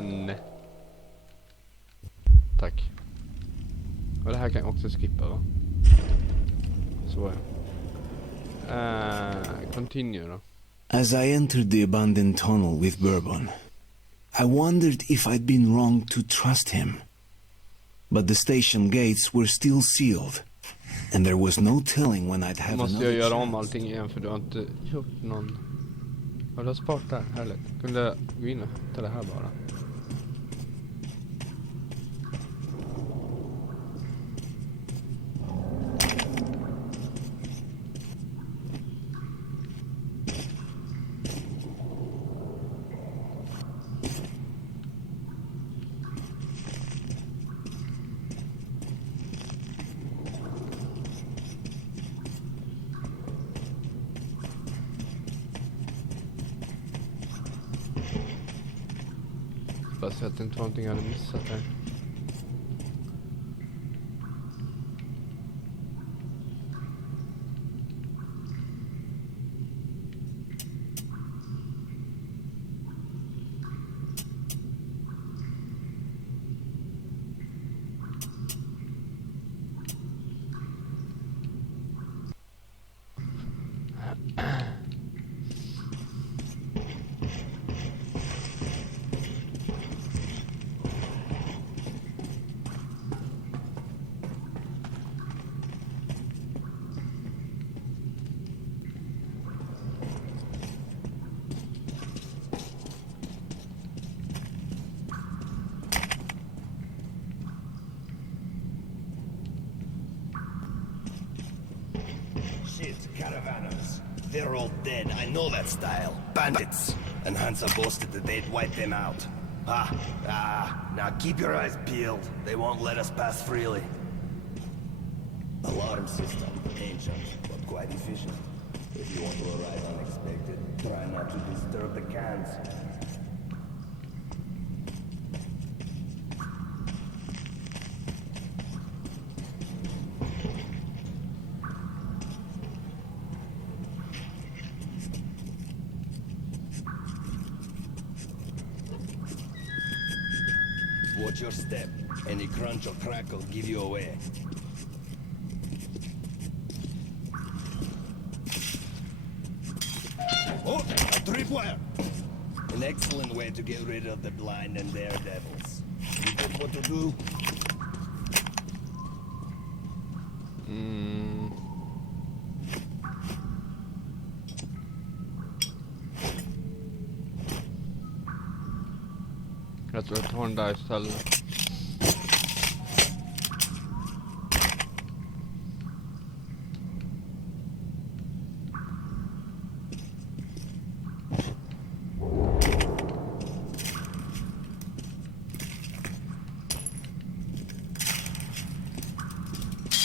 igen. Tack. Och det här kan jag också skippa, va? Så continue då. As I entered the abandoned tunnel with Bourbon, I wondered if I'd been wrong to trust him. But the station gates were still sealed, and there was no telling when I'd have Måste another jag göra chance. om allting igen för du har inte gjort någon... Har du sparat där? Härligt. Kunde jag gå in och hitta det här bara? Bara så att det inte var någonting jag hade missat här. Shit, caravanners. They're all dead, I know that style. Bandits! And Hansa boasted that they'd wipe them out. Now keep your eyes peeled. They won't let us pass freely. Alarm system. Ancient, but quite efficient. If you want to arrive unexpected, try not to disturb the cans. Watch your step. Any crunch or crack will give you away. Oh, a tripwire! An excellent way to get rid of the blind and daredevils. You know what to do? Jag tror jag tar den där istället.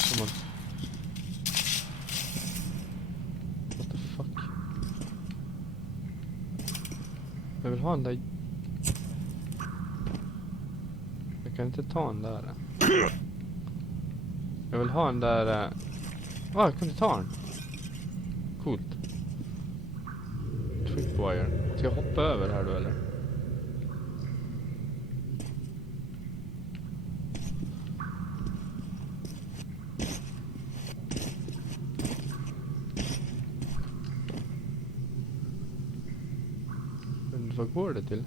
Come on. What the fuck? Jag vill ha den där. Jag kan inte ta den där. Jag vill ha den där. Jag kunde ta den. Coolt. Tripwire. Ska jag hoppa över här då eller? Men vad går det till?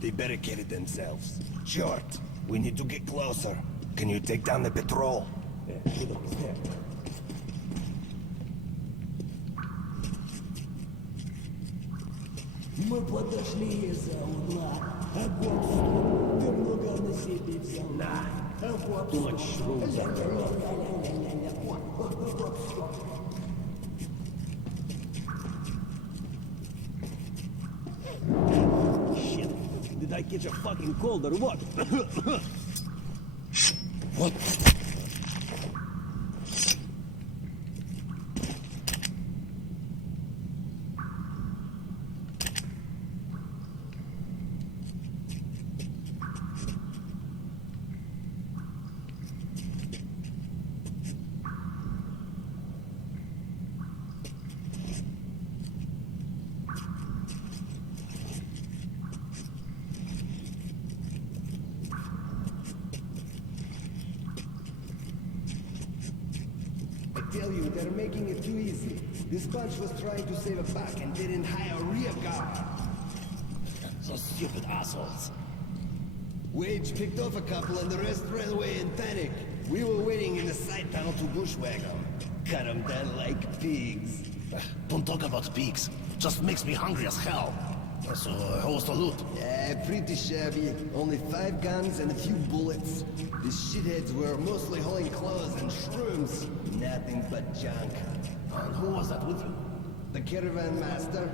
They barricaded themselves. Short, we need to get closer. Can you take down the patrol? Мы подошли из-за угла. Огонь в сторону. Ты много на себе взял. На. Вот точно. Shit. Did I catch a fucking cold or what? What? I tell you, they're making it too easy. This bunch was trying to save a buck and didn't hire a rear guard. So stupid assholes. Wage picked off a couple and the rest ran away in panic. We were waiting in the side tunnel to bushwhack them. Cut them down like pigs. Don't talk about pigs. Just makes me hungry as hell. So, how was the loot? Yeah, pretty shabby. Only 5 guns and a few bullets. The shitheads were mostly hauling clothes and shrooms. Nothing but junk. And who was that with you? The caravan master.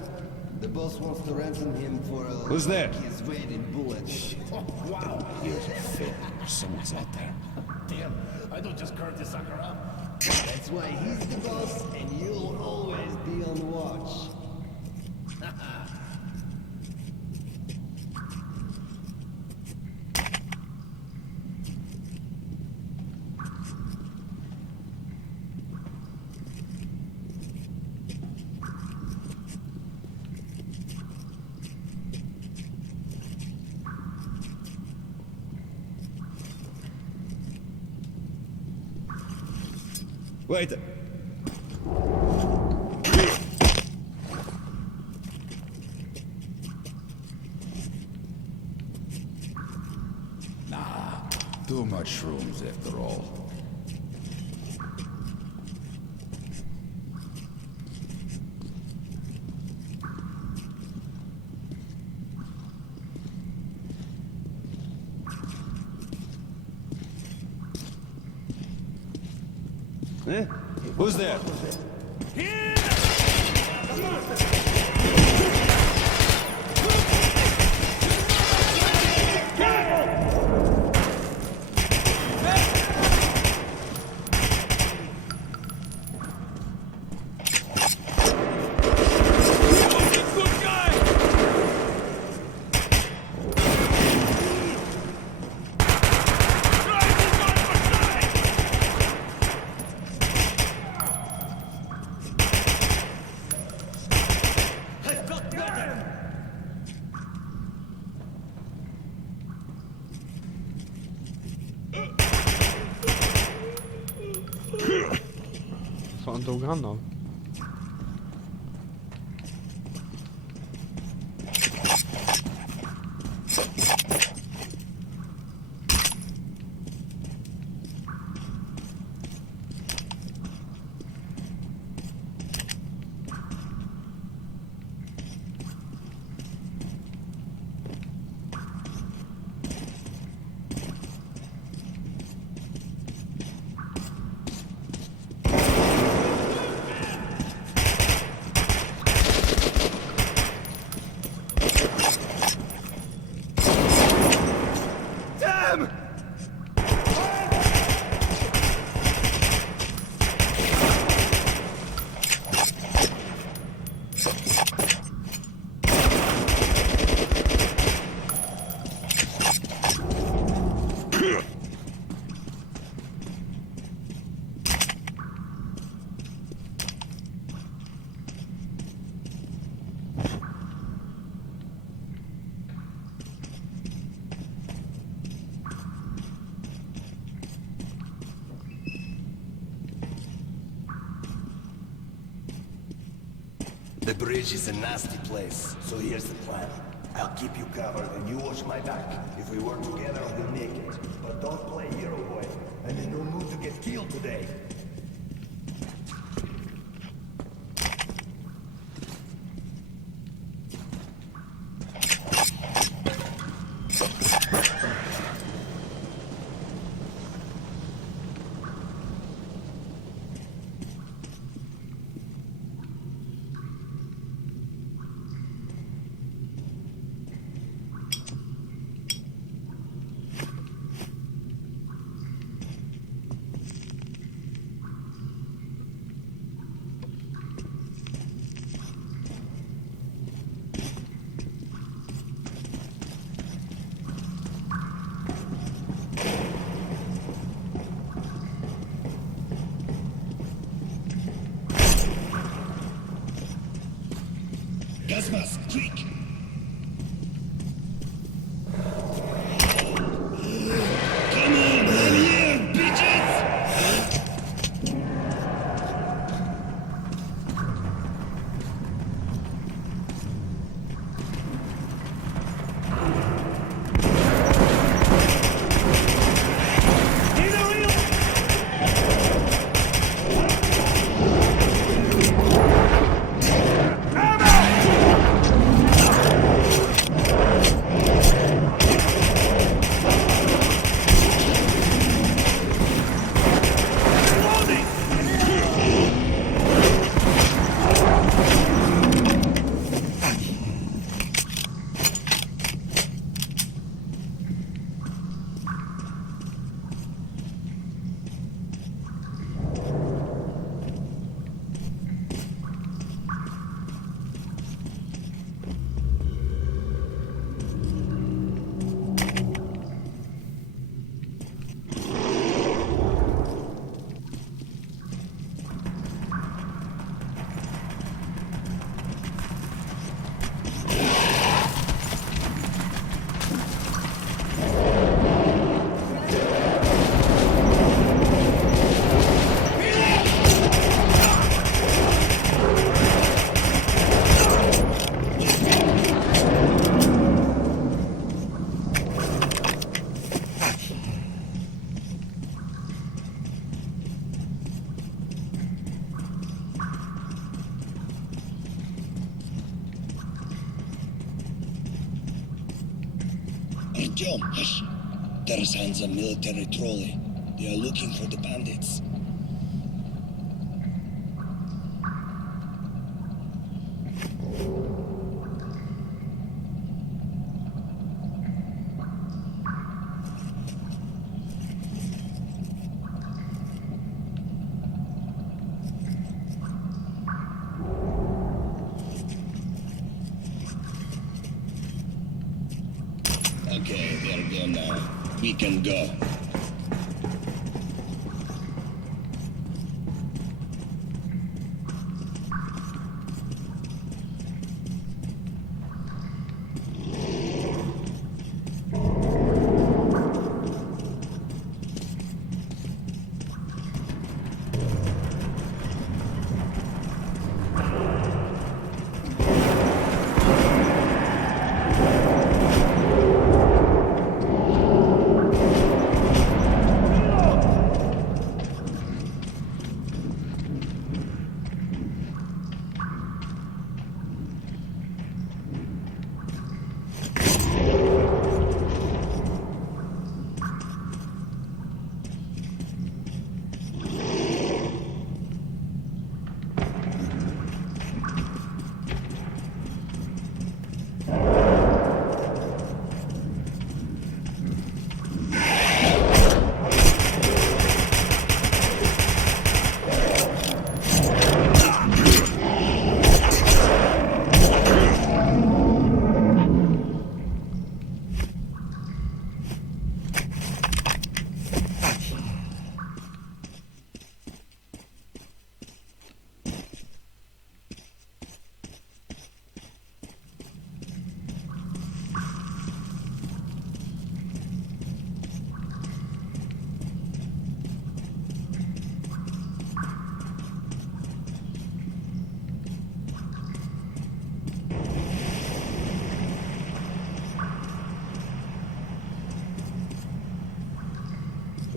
The boss wants to ransom him for Who's there? his weight in bullets. Wow, here's a fit. Someone's out there. Damn, I don't just curve this sucker up. That's why he's the boss and you'll always be on watch. Wait. Nah, too much shrooms after all. Eh? Who's there? Fan dog han av? The bridge is a nasty place, so here's the plan. I'll keep you covered and you watch my back. If we work together, we'll make it. But don't play hero boy. I'm in no mood to get killed today. Gas mask, quick! Come on, I'm here, bitches! Artyom, hush. There's hands a military trolley. They are looking for the bandits. Okay, they're gone now. We can go.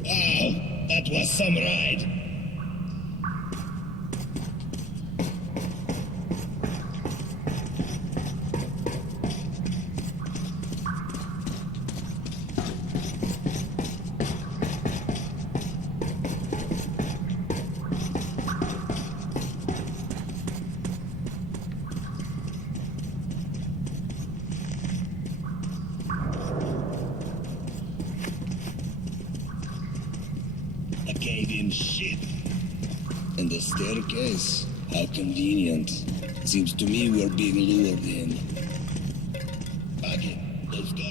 Wow, that was some ride. I gave him shit. And the staircase? How convenient. Seems to me we're being lured in. Back in. Let's go.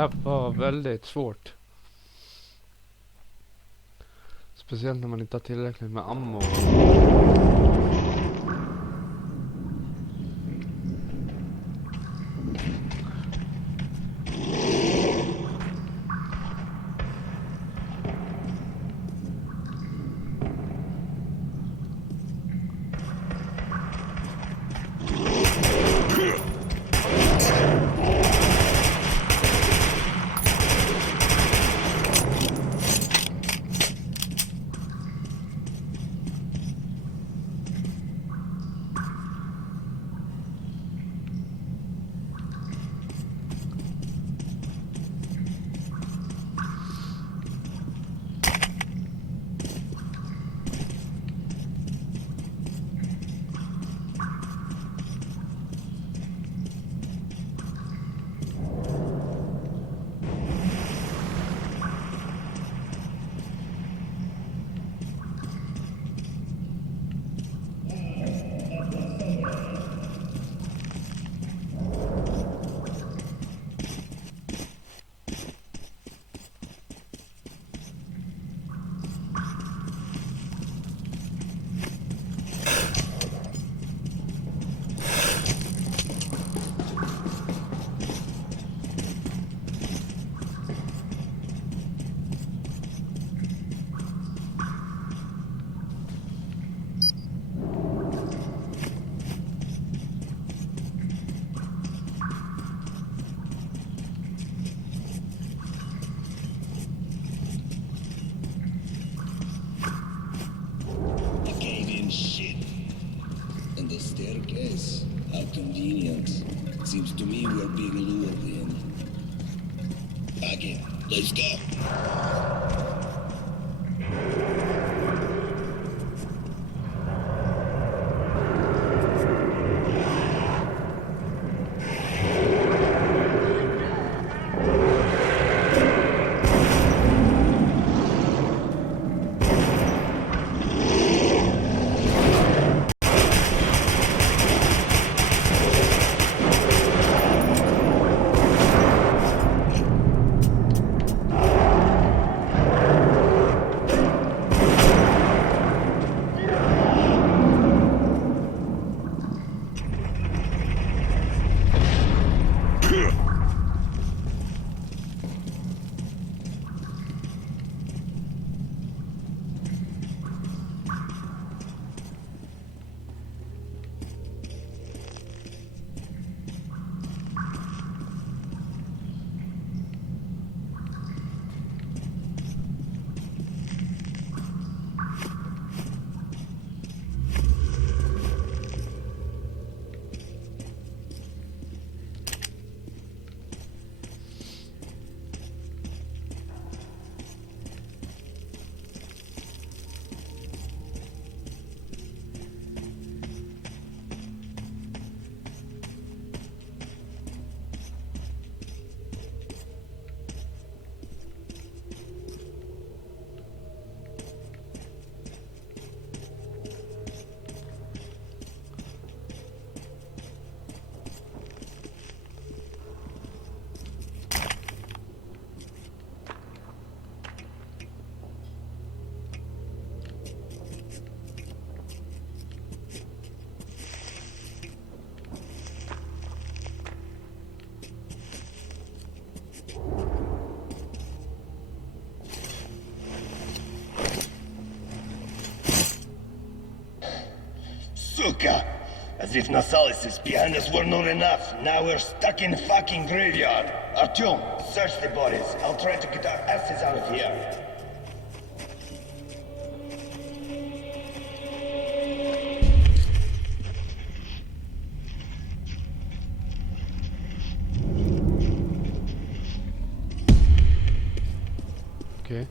här var väldigt svårt. Speciellt när man inte har tillräckligt med ammo. Staircase. How convenient. Seems to me we're being lured in. Okay, let's go. Suka! As if Nasalis behind us were not enough. Now we're stuck in fucking graveyard. Artyom, search the bodies. I'll try to get our asses out of here. Okay.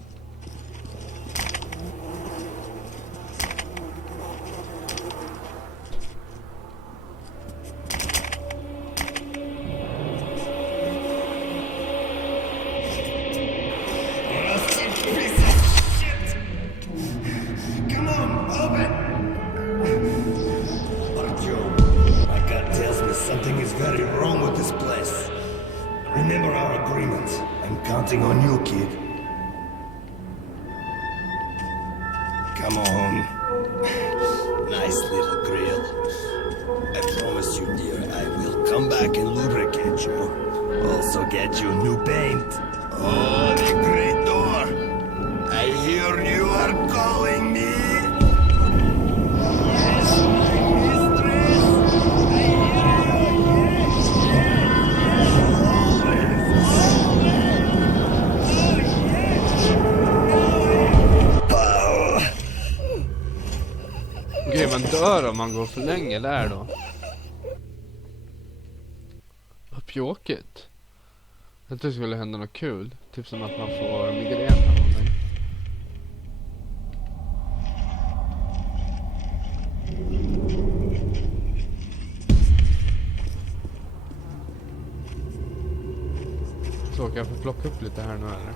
Something is very wrong with this place. Remember our agreement. counting on you, kid. Come on. Nice little grill. I promise you, dear, I will come back and lubricate you. Also get you new paint. Oh, the great door. I hear you are calling me. Yes, my mistress. I hear you. Okej, man dör om man går för länge där då. Vad pjåkigt. Jag tror det skulle hända något kul. Typ som att man får migrän eller någonting. Så kan jag få plocka upp lite här nu eller?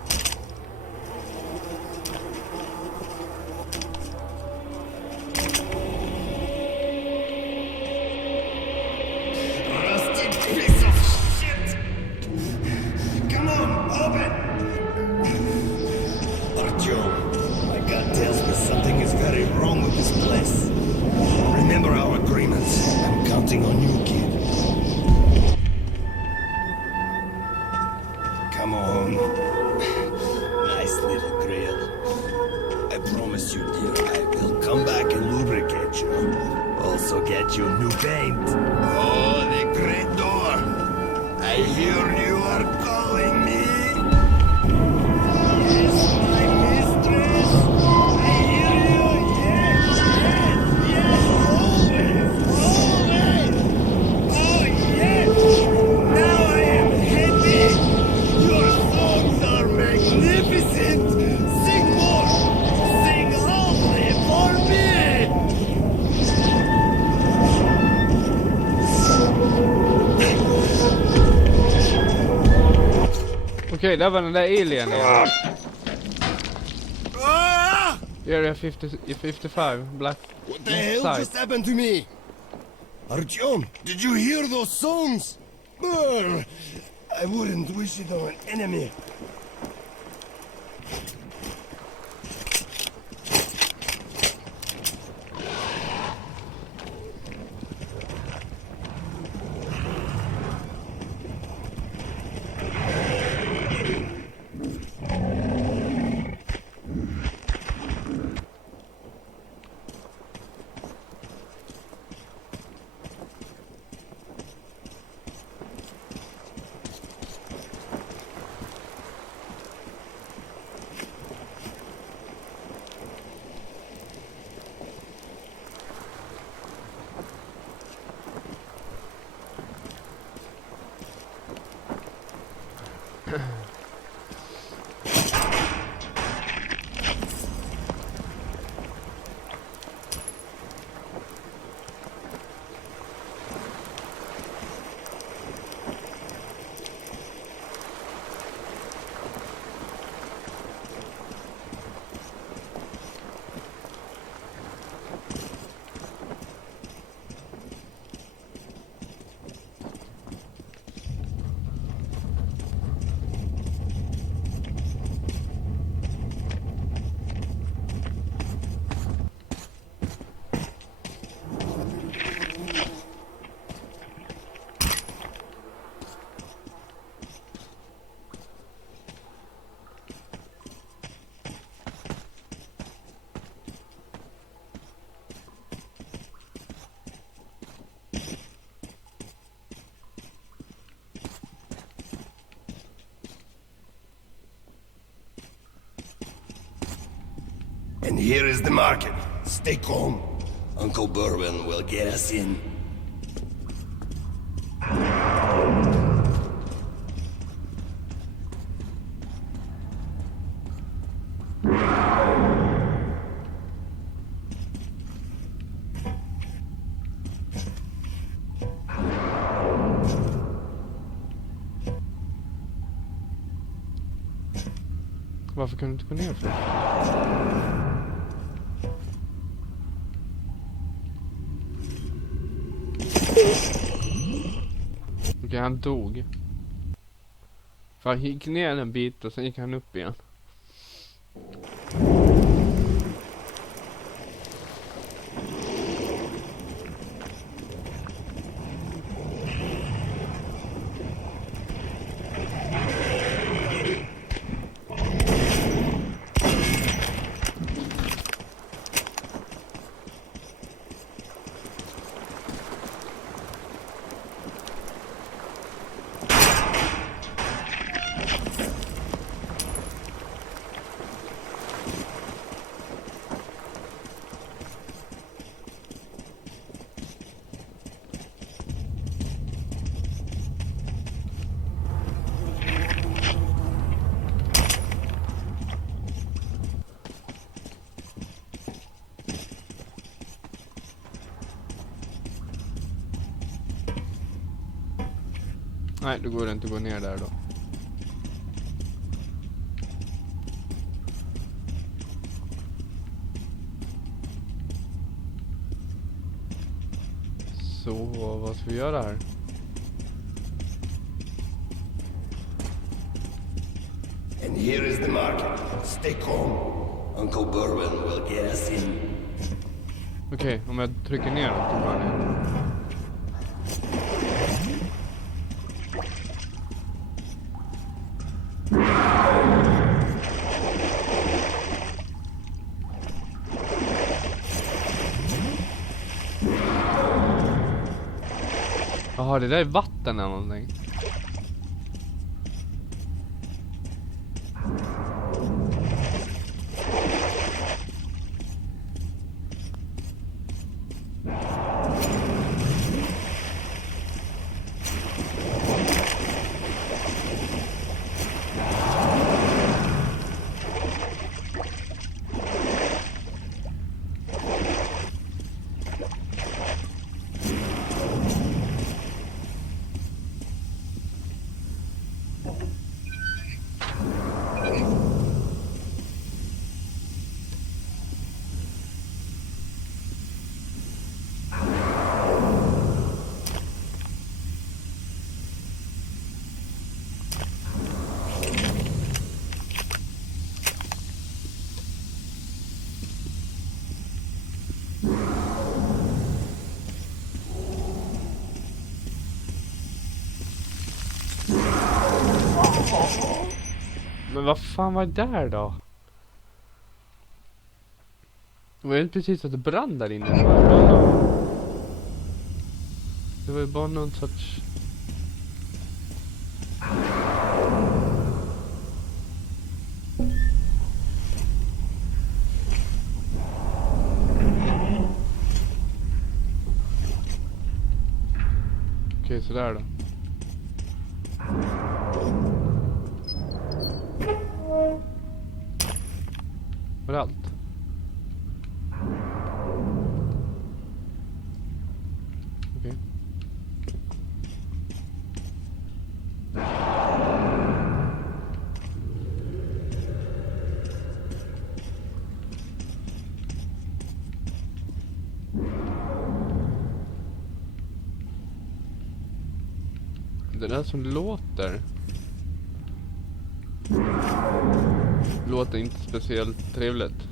Okej, där var den där alien igen. Area 55, black. What the hell just happened to me? Artyom, did you hear those songs? I wouldn't wish it on an enemy. And here is the market. Stay calm. Uncle Bourbon will get us in. Varför kan du inte gå ner för? Okej, han dog. För han gick ner en bit och sen gick han upp igen. Nej, då går det inte att gå ner där då. Så, vad ska vi göra här? And here is the market. Stay calm. Uncle Berwin will get us in. Okej, om jag trycker ner då så går han ner. Jaha, det där är vatten eller någonting. Men vad fan var det där då? Det var ju precis att det brann där inne. Det var ju bara någon sorts... Okej, sådär då. Var det allt? Okej. Det där som låter inte speciellt trevligt.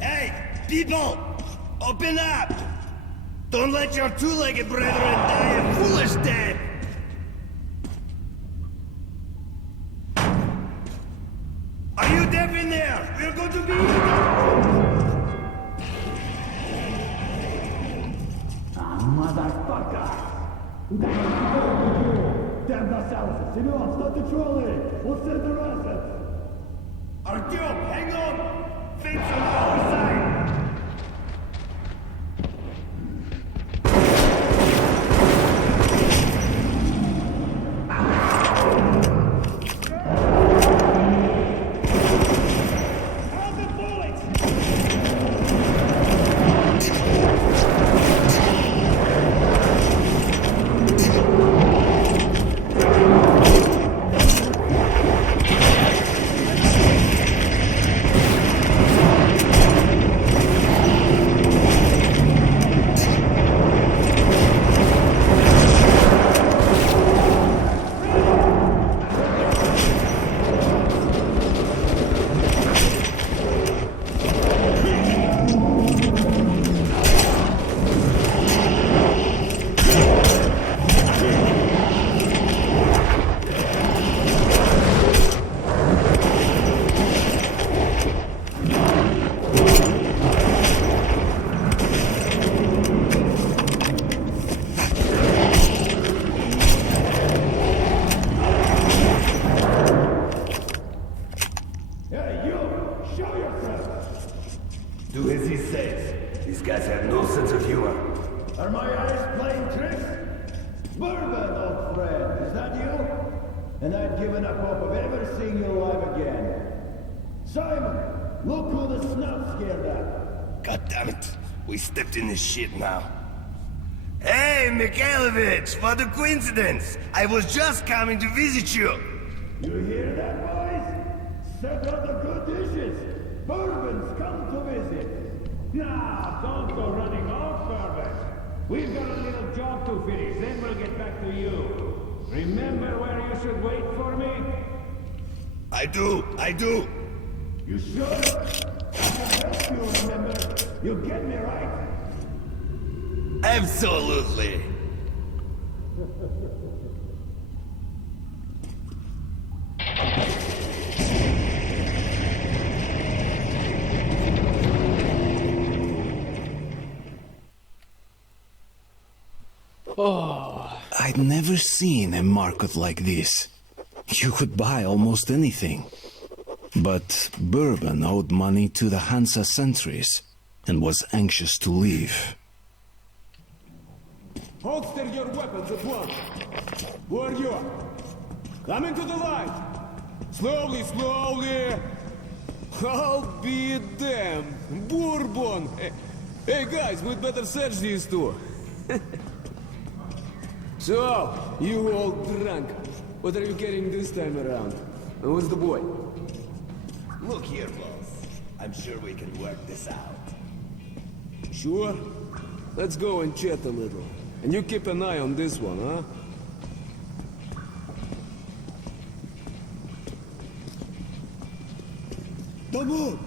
Hey, people! Open up! Don't let your two-legged brethren die a foolish death! Are you deaf in there? We're going to be Motherfucker! Damn ourselves! Senor, stop the trolley! We'll send the rest! Artyom, hang on! Things on the other side! and I'd given up hope of ever seeing you alive again. Simon, look who the snout scared at. God damn it. We stepped in this shit now. Hey, Mikhailovich! What a coincidence! I was just coming to visit you! You hear that, boys? Set out the good dishes. Bourbon's come to visit. Nah, don't go running off, Bourbon. We've got a little job to finish, then we'll get back to you. Remember where you should wait for me? I do. You sure? I can help you, remember? You get me right? Absolutely. Oh. I'd never seen a market like this. You could buy almost anything. But Bourbon owed money to the Hansa sentries and was anxious to leave. Holster your weapons at once. Who are you? Come into the light. Slowly, slowly. I'll be damned. Bourbon. Hey guys, we'd better search these two. So, you all drunk. What are you getting this time around? And who's the boy? Look here, boss. I'm sure we can work this out. Sure? Let's go and chat a little. And you keep an eye on this one, huh? Don't move!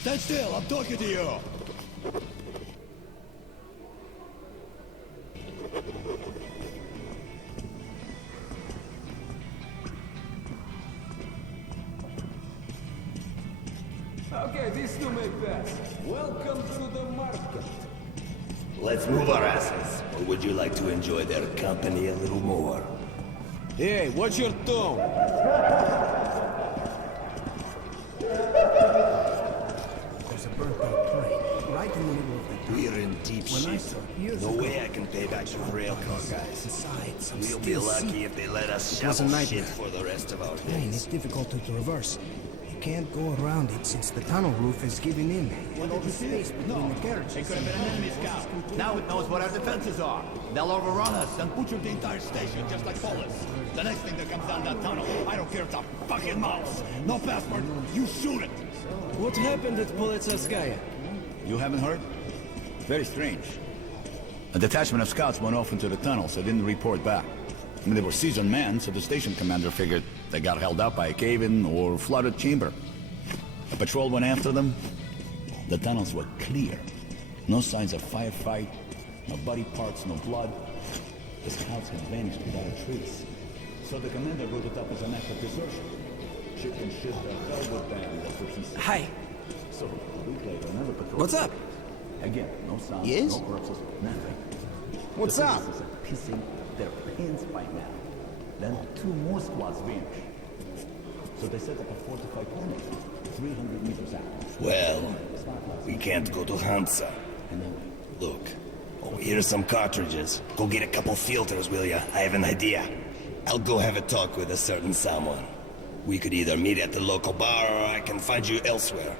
Stand still, I'm talking to you! Okay, these two may pass. Welcome to the market. Let's move our asses. Or would you like to enjoy their company a little more? Hey, watch your tone. There's a burnt-out plane right in the middle of the We're in deep shit. No way I can pay back your railcar guys. Besides, We'll be lucky if they let us shovel shit for the rest of our plane is days. difficult to traverse. You can't go around it since the tunnel roof is giving in. And all the space between the carriages. It could have been an enemy scout. Now it knows what our defenses are. They'll overrun us and butcher the entire station just like Polis. The next thing that comes down that tunnel, I don't care if it's a fucking mouse. No passport, you shoot it. What happened at Politsevskaya? You haven't heard? Very strange. A detachment of scouts went off into the tunnel, so didn't report back. I mean, they were seasoned men, so the station commander figured they got held up by a cave-in or flooded chamber. A patrol went after them. The tunnels were clear. No signs of firefight, no body parts, no blood. The scouts had vanished without a trace. So the commander wrote it up as an act of desertion. Ship and ship the Bellwood band, that's what he said. Hi. So, a week later, another patrol. What's up? Again, no sound, Yes? no corpses, nothing. What's the up? police are pissing their pants by now. Then 2 more squads vanished. So they set up a fortified corner, 300 meters out. Well, we can't go to Hansa. Look. Oh, here's some cartridges. Go get a couple filters, will ya? I have an idea. I'll go have a talk with a certain someone. We could either meet at the local bar or I can find you elsewhere.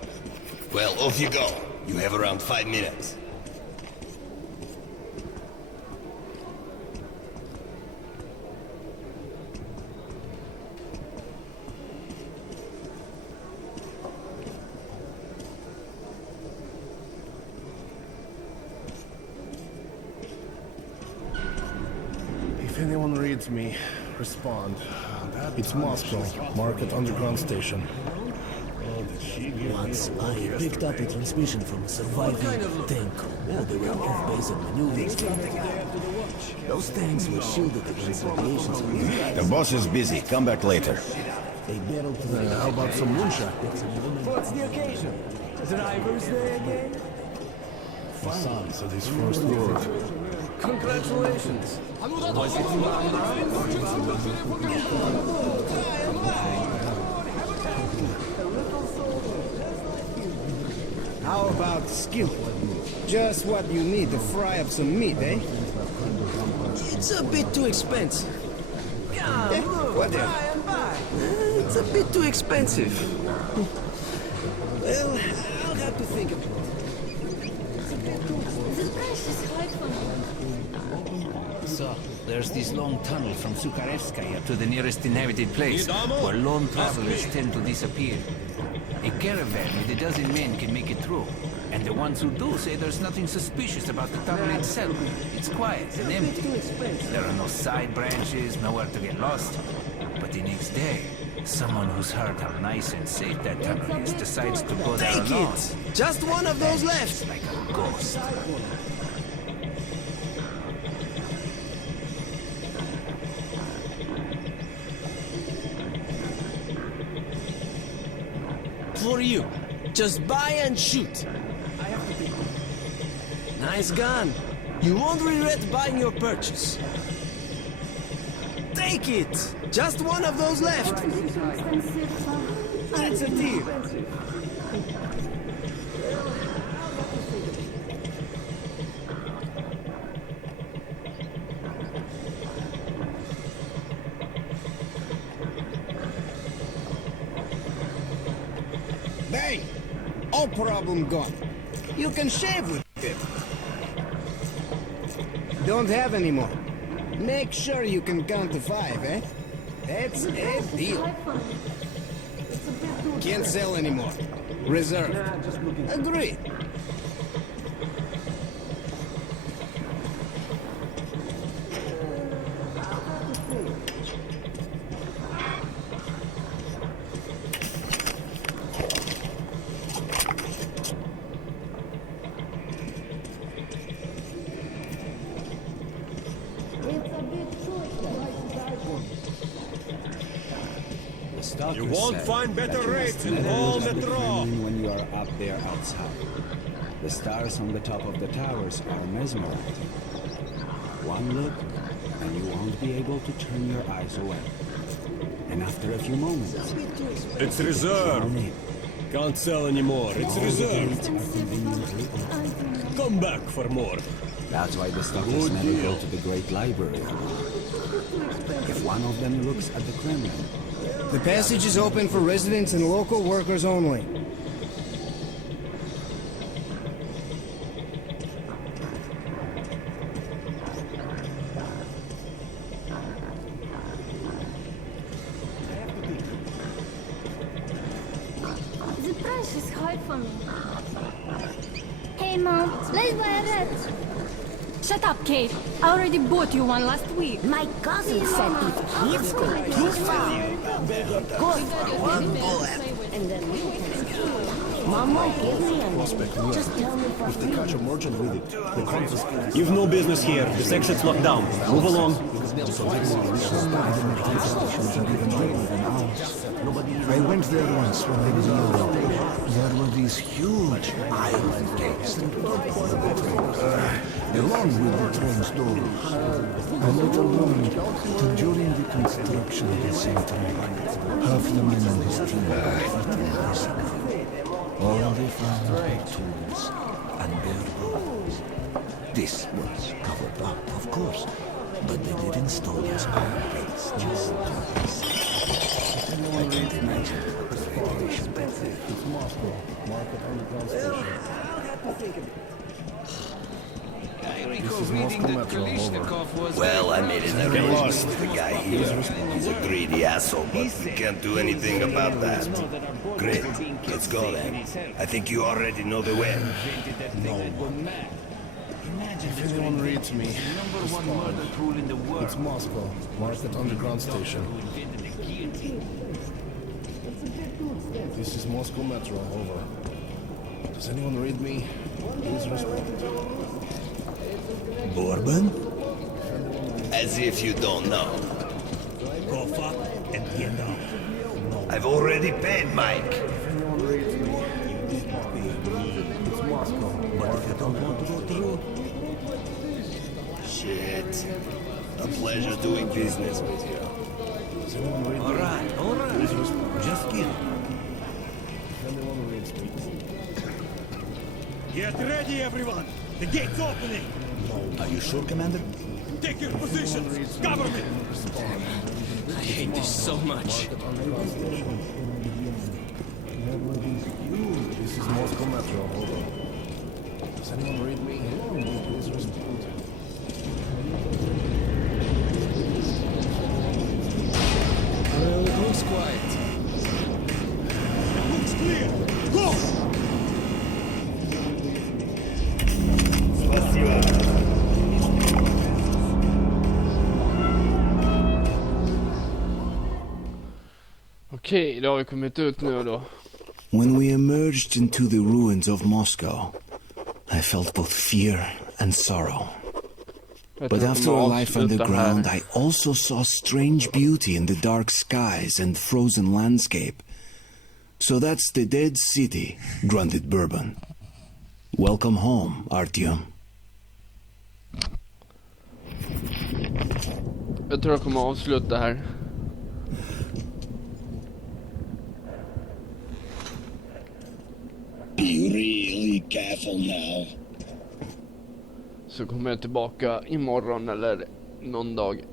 Well, off you go. You have around 5 minutes. If anyone reads me, respond. It's Moscow, Market Underground Station. Once I picked up a transmission from a surviving tank while they were off base at maneuvers. Those tanks were shielded against radiation. The boss is busy. Come back later. How about some moonshine? What's the occasion? Driver's Day again? The son said his first word. Congratulations. How about skill? Just what you need to fry up some meat, eh? It's a bit too expensive. Eh, whatever. It's a bit too expensive. Well, I'll have to think about it. The price is high for me. So, there's this long tunnel from Sukharevskaya to the nearest inhabited place, where lone travelers tend to disappear. A caravan with a dozen men can make it through, and the ones who do say there's nothing suspicious about the tunnel itself. It's quiet and empty. There are no side branches, nowhere to get lost. But the next day, someone who's heard how nice and safe that tunnel is decides to go there Take alone. it! Just one of those left! Like a ghost. For you. Just buy and shoot. Nice gun. You won't regret buying your purchase. Take it! Just one of those left. That's a deal. Bang! All problem gone. You can shave with it. Don't have any more. Make sure you can count to 5, eh? That's a deal. Can't sell anymore. Reserved. Agreed. You won't find better rates in all Metro. When you are up there outside, the stars on the top of the towers are mesmerizing. One look, and you won't be able to turn your eyes away. And after a few moments, It's reserved. Can't sell anymore. It's reserved. Come back for more. That's why the stalkers Good never deal. go to the Great Library. If one of them looks at the Kremlin, The passage is open for residents and local workers only. The price is high for me. Hey, Mom, let's buy a rat. Shut up, Kate. I already bought you one last week. My cousin said if kids go too far, they get caught for one bullet. And then you can Mom won't give me any. Just tell me for free. catch a merchant with it, they confiscate. You've no business here. This exit's locked down. Move along. I went there once when I was young. There were these huge iron gates along with the train's doors. I later learned that during the construction of the same train, half the men on this team were eating prison. All they found were tools and bare bones. This was covered up, of course, but they did install his own gates just to be safe. I can't imagine what the radiation is. It's Moscow. Market underground station. I recall reading that Kalishnikov was... Well, I made it very lost with the guy here. He's a greedy asshole, but we can't do anything about that. Great. Let's go then. I think you already know the way. If anyone reads me, it's Moscow. Market underground station. This is Moscow Metro, over. Does anyone read me? Please respond. Bourbon? As if you don't know. Go fuck and get down. I've already paid Mike. It's Moscow. But if you don't want to go through, Shit. A pleasure doing business with you. Does anyone read me? all right. Just kidding. If anyone reads me. Get ready, everyone! The gate's opening! Are you sure, Commander? Take your positions! Cover me! I hate this so much. This is Moscow Metro. Hold on. Does anyone read me? Please respond. It looks quiet. It looks clear. Go! Okej, då har vi kommit ut nu då. When we emerged into the ruins of Moscow, I felt both fear and sorrow. But after a life underground, I also saw strange beauty in the dark skies and frozen landscape. So that's the dead city, grunted Bourbon. Welcome home, Artyom. Jag tror jag kommer avsluta här. Be really careful now. Så kommer jag tillbaka imorgon eller någon dag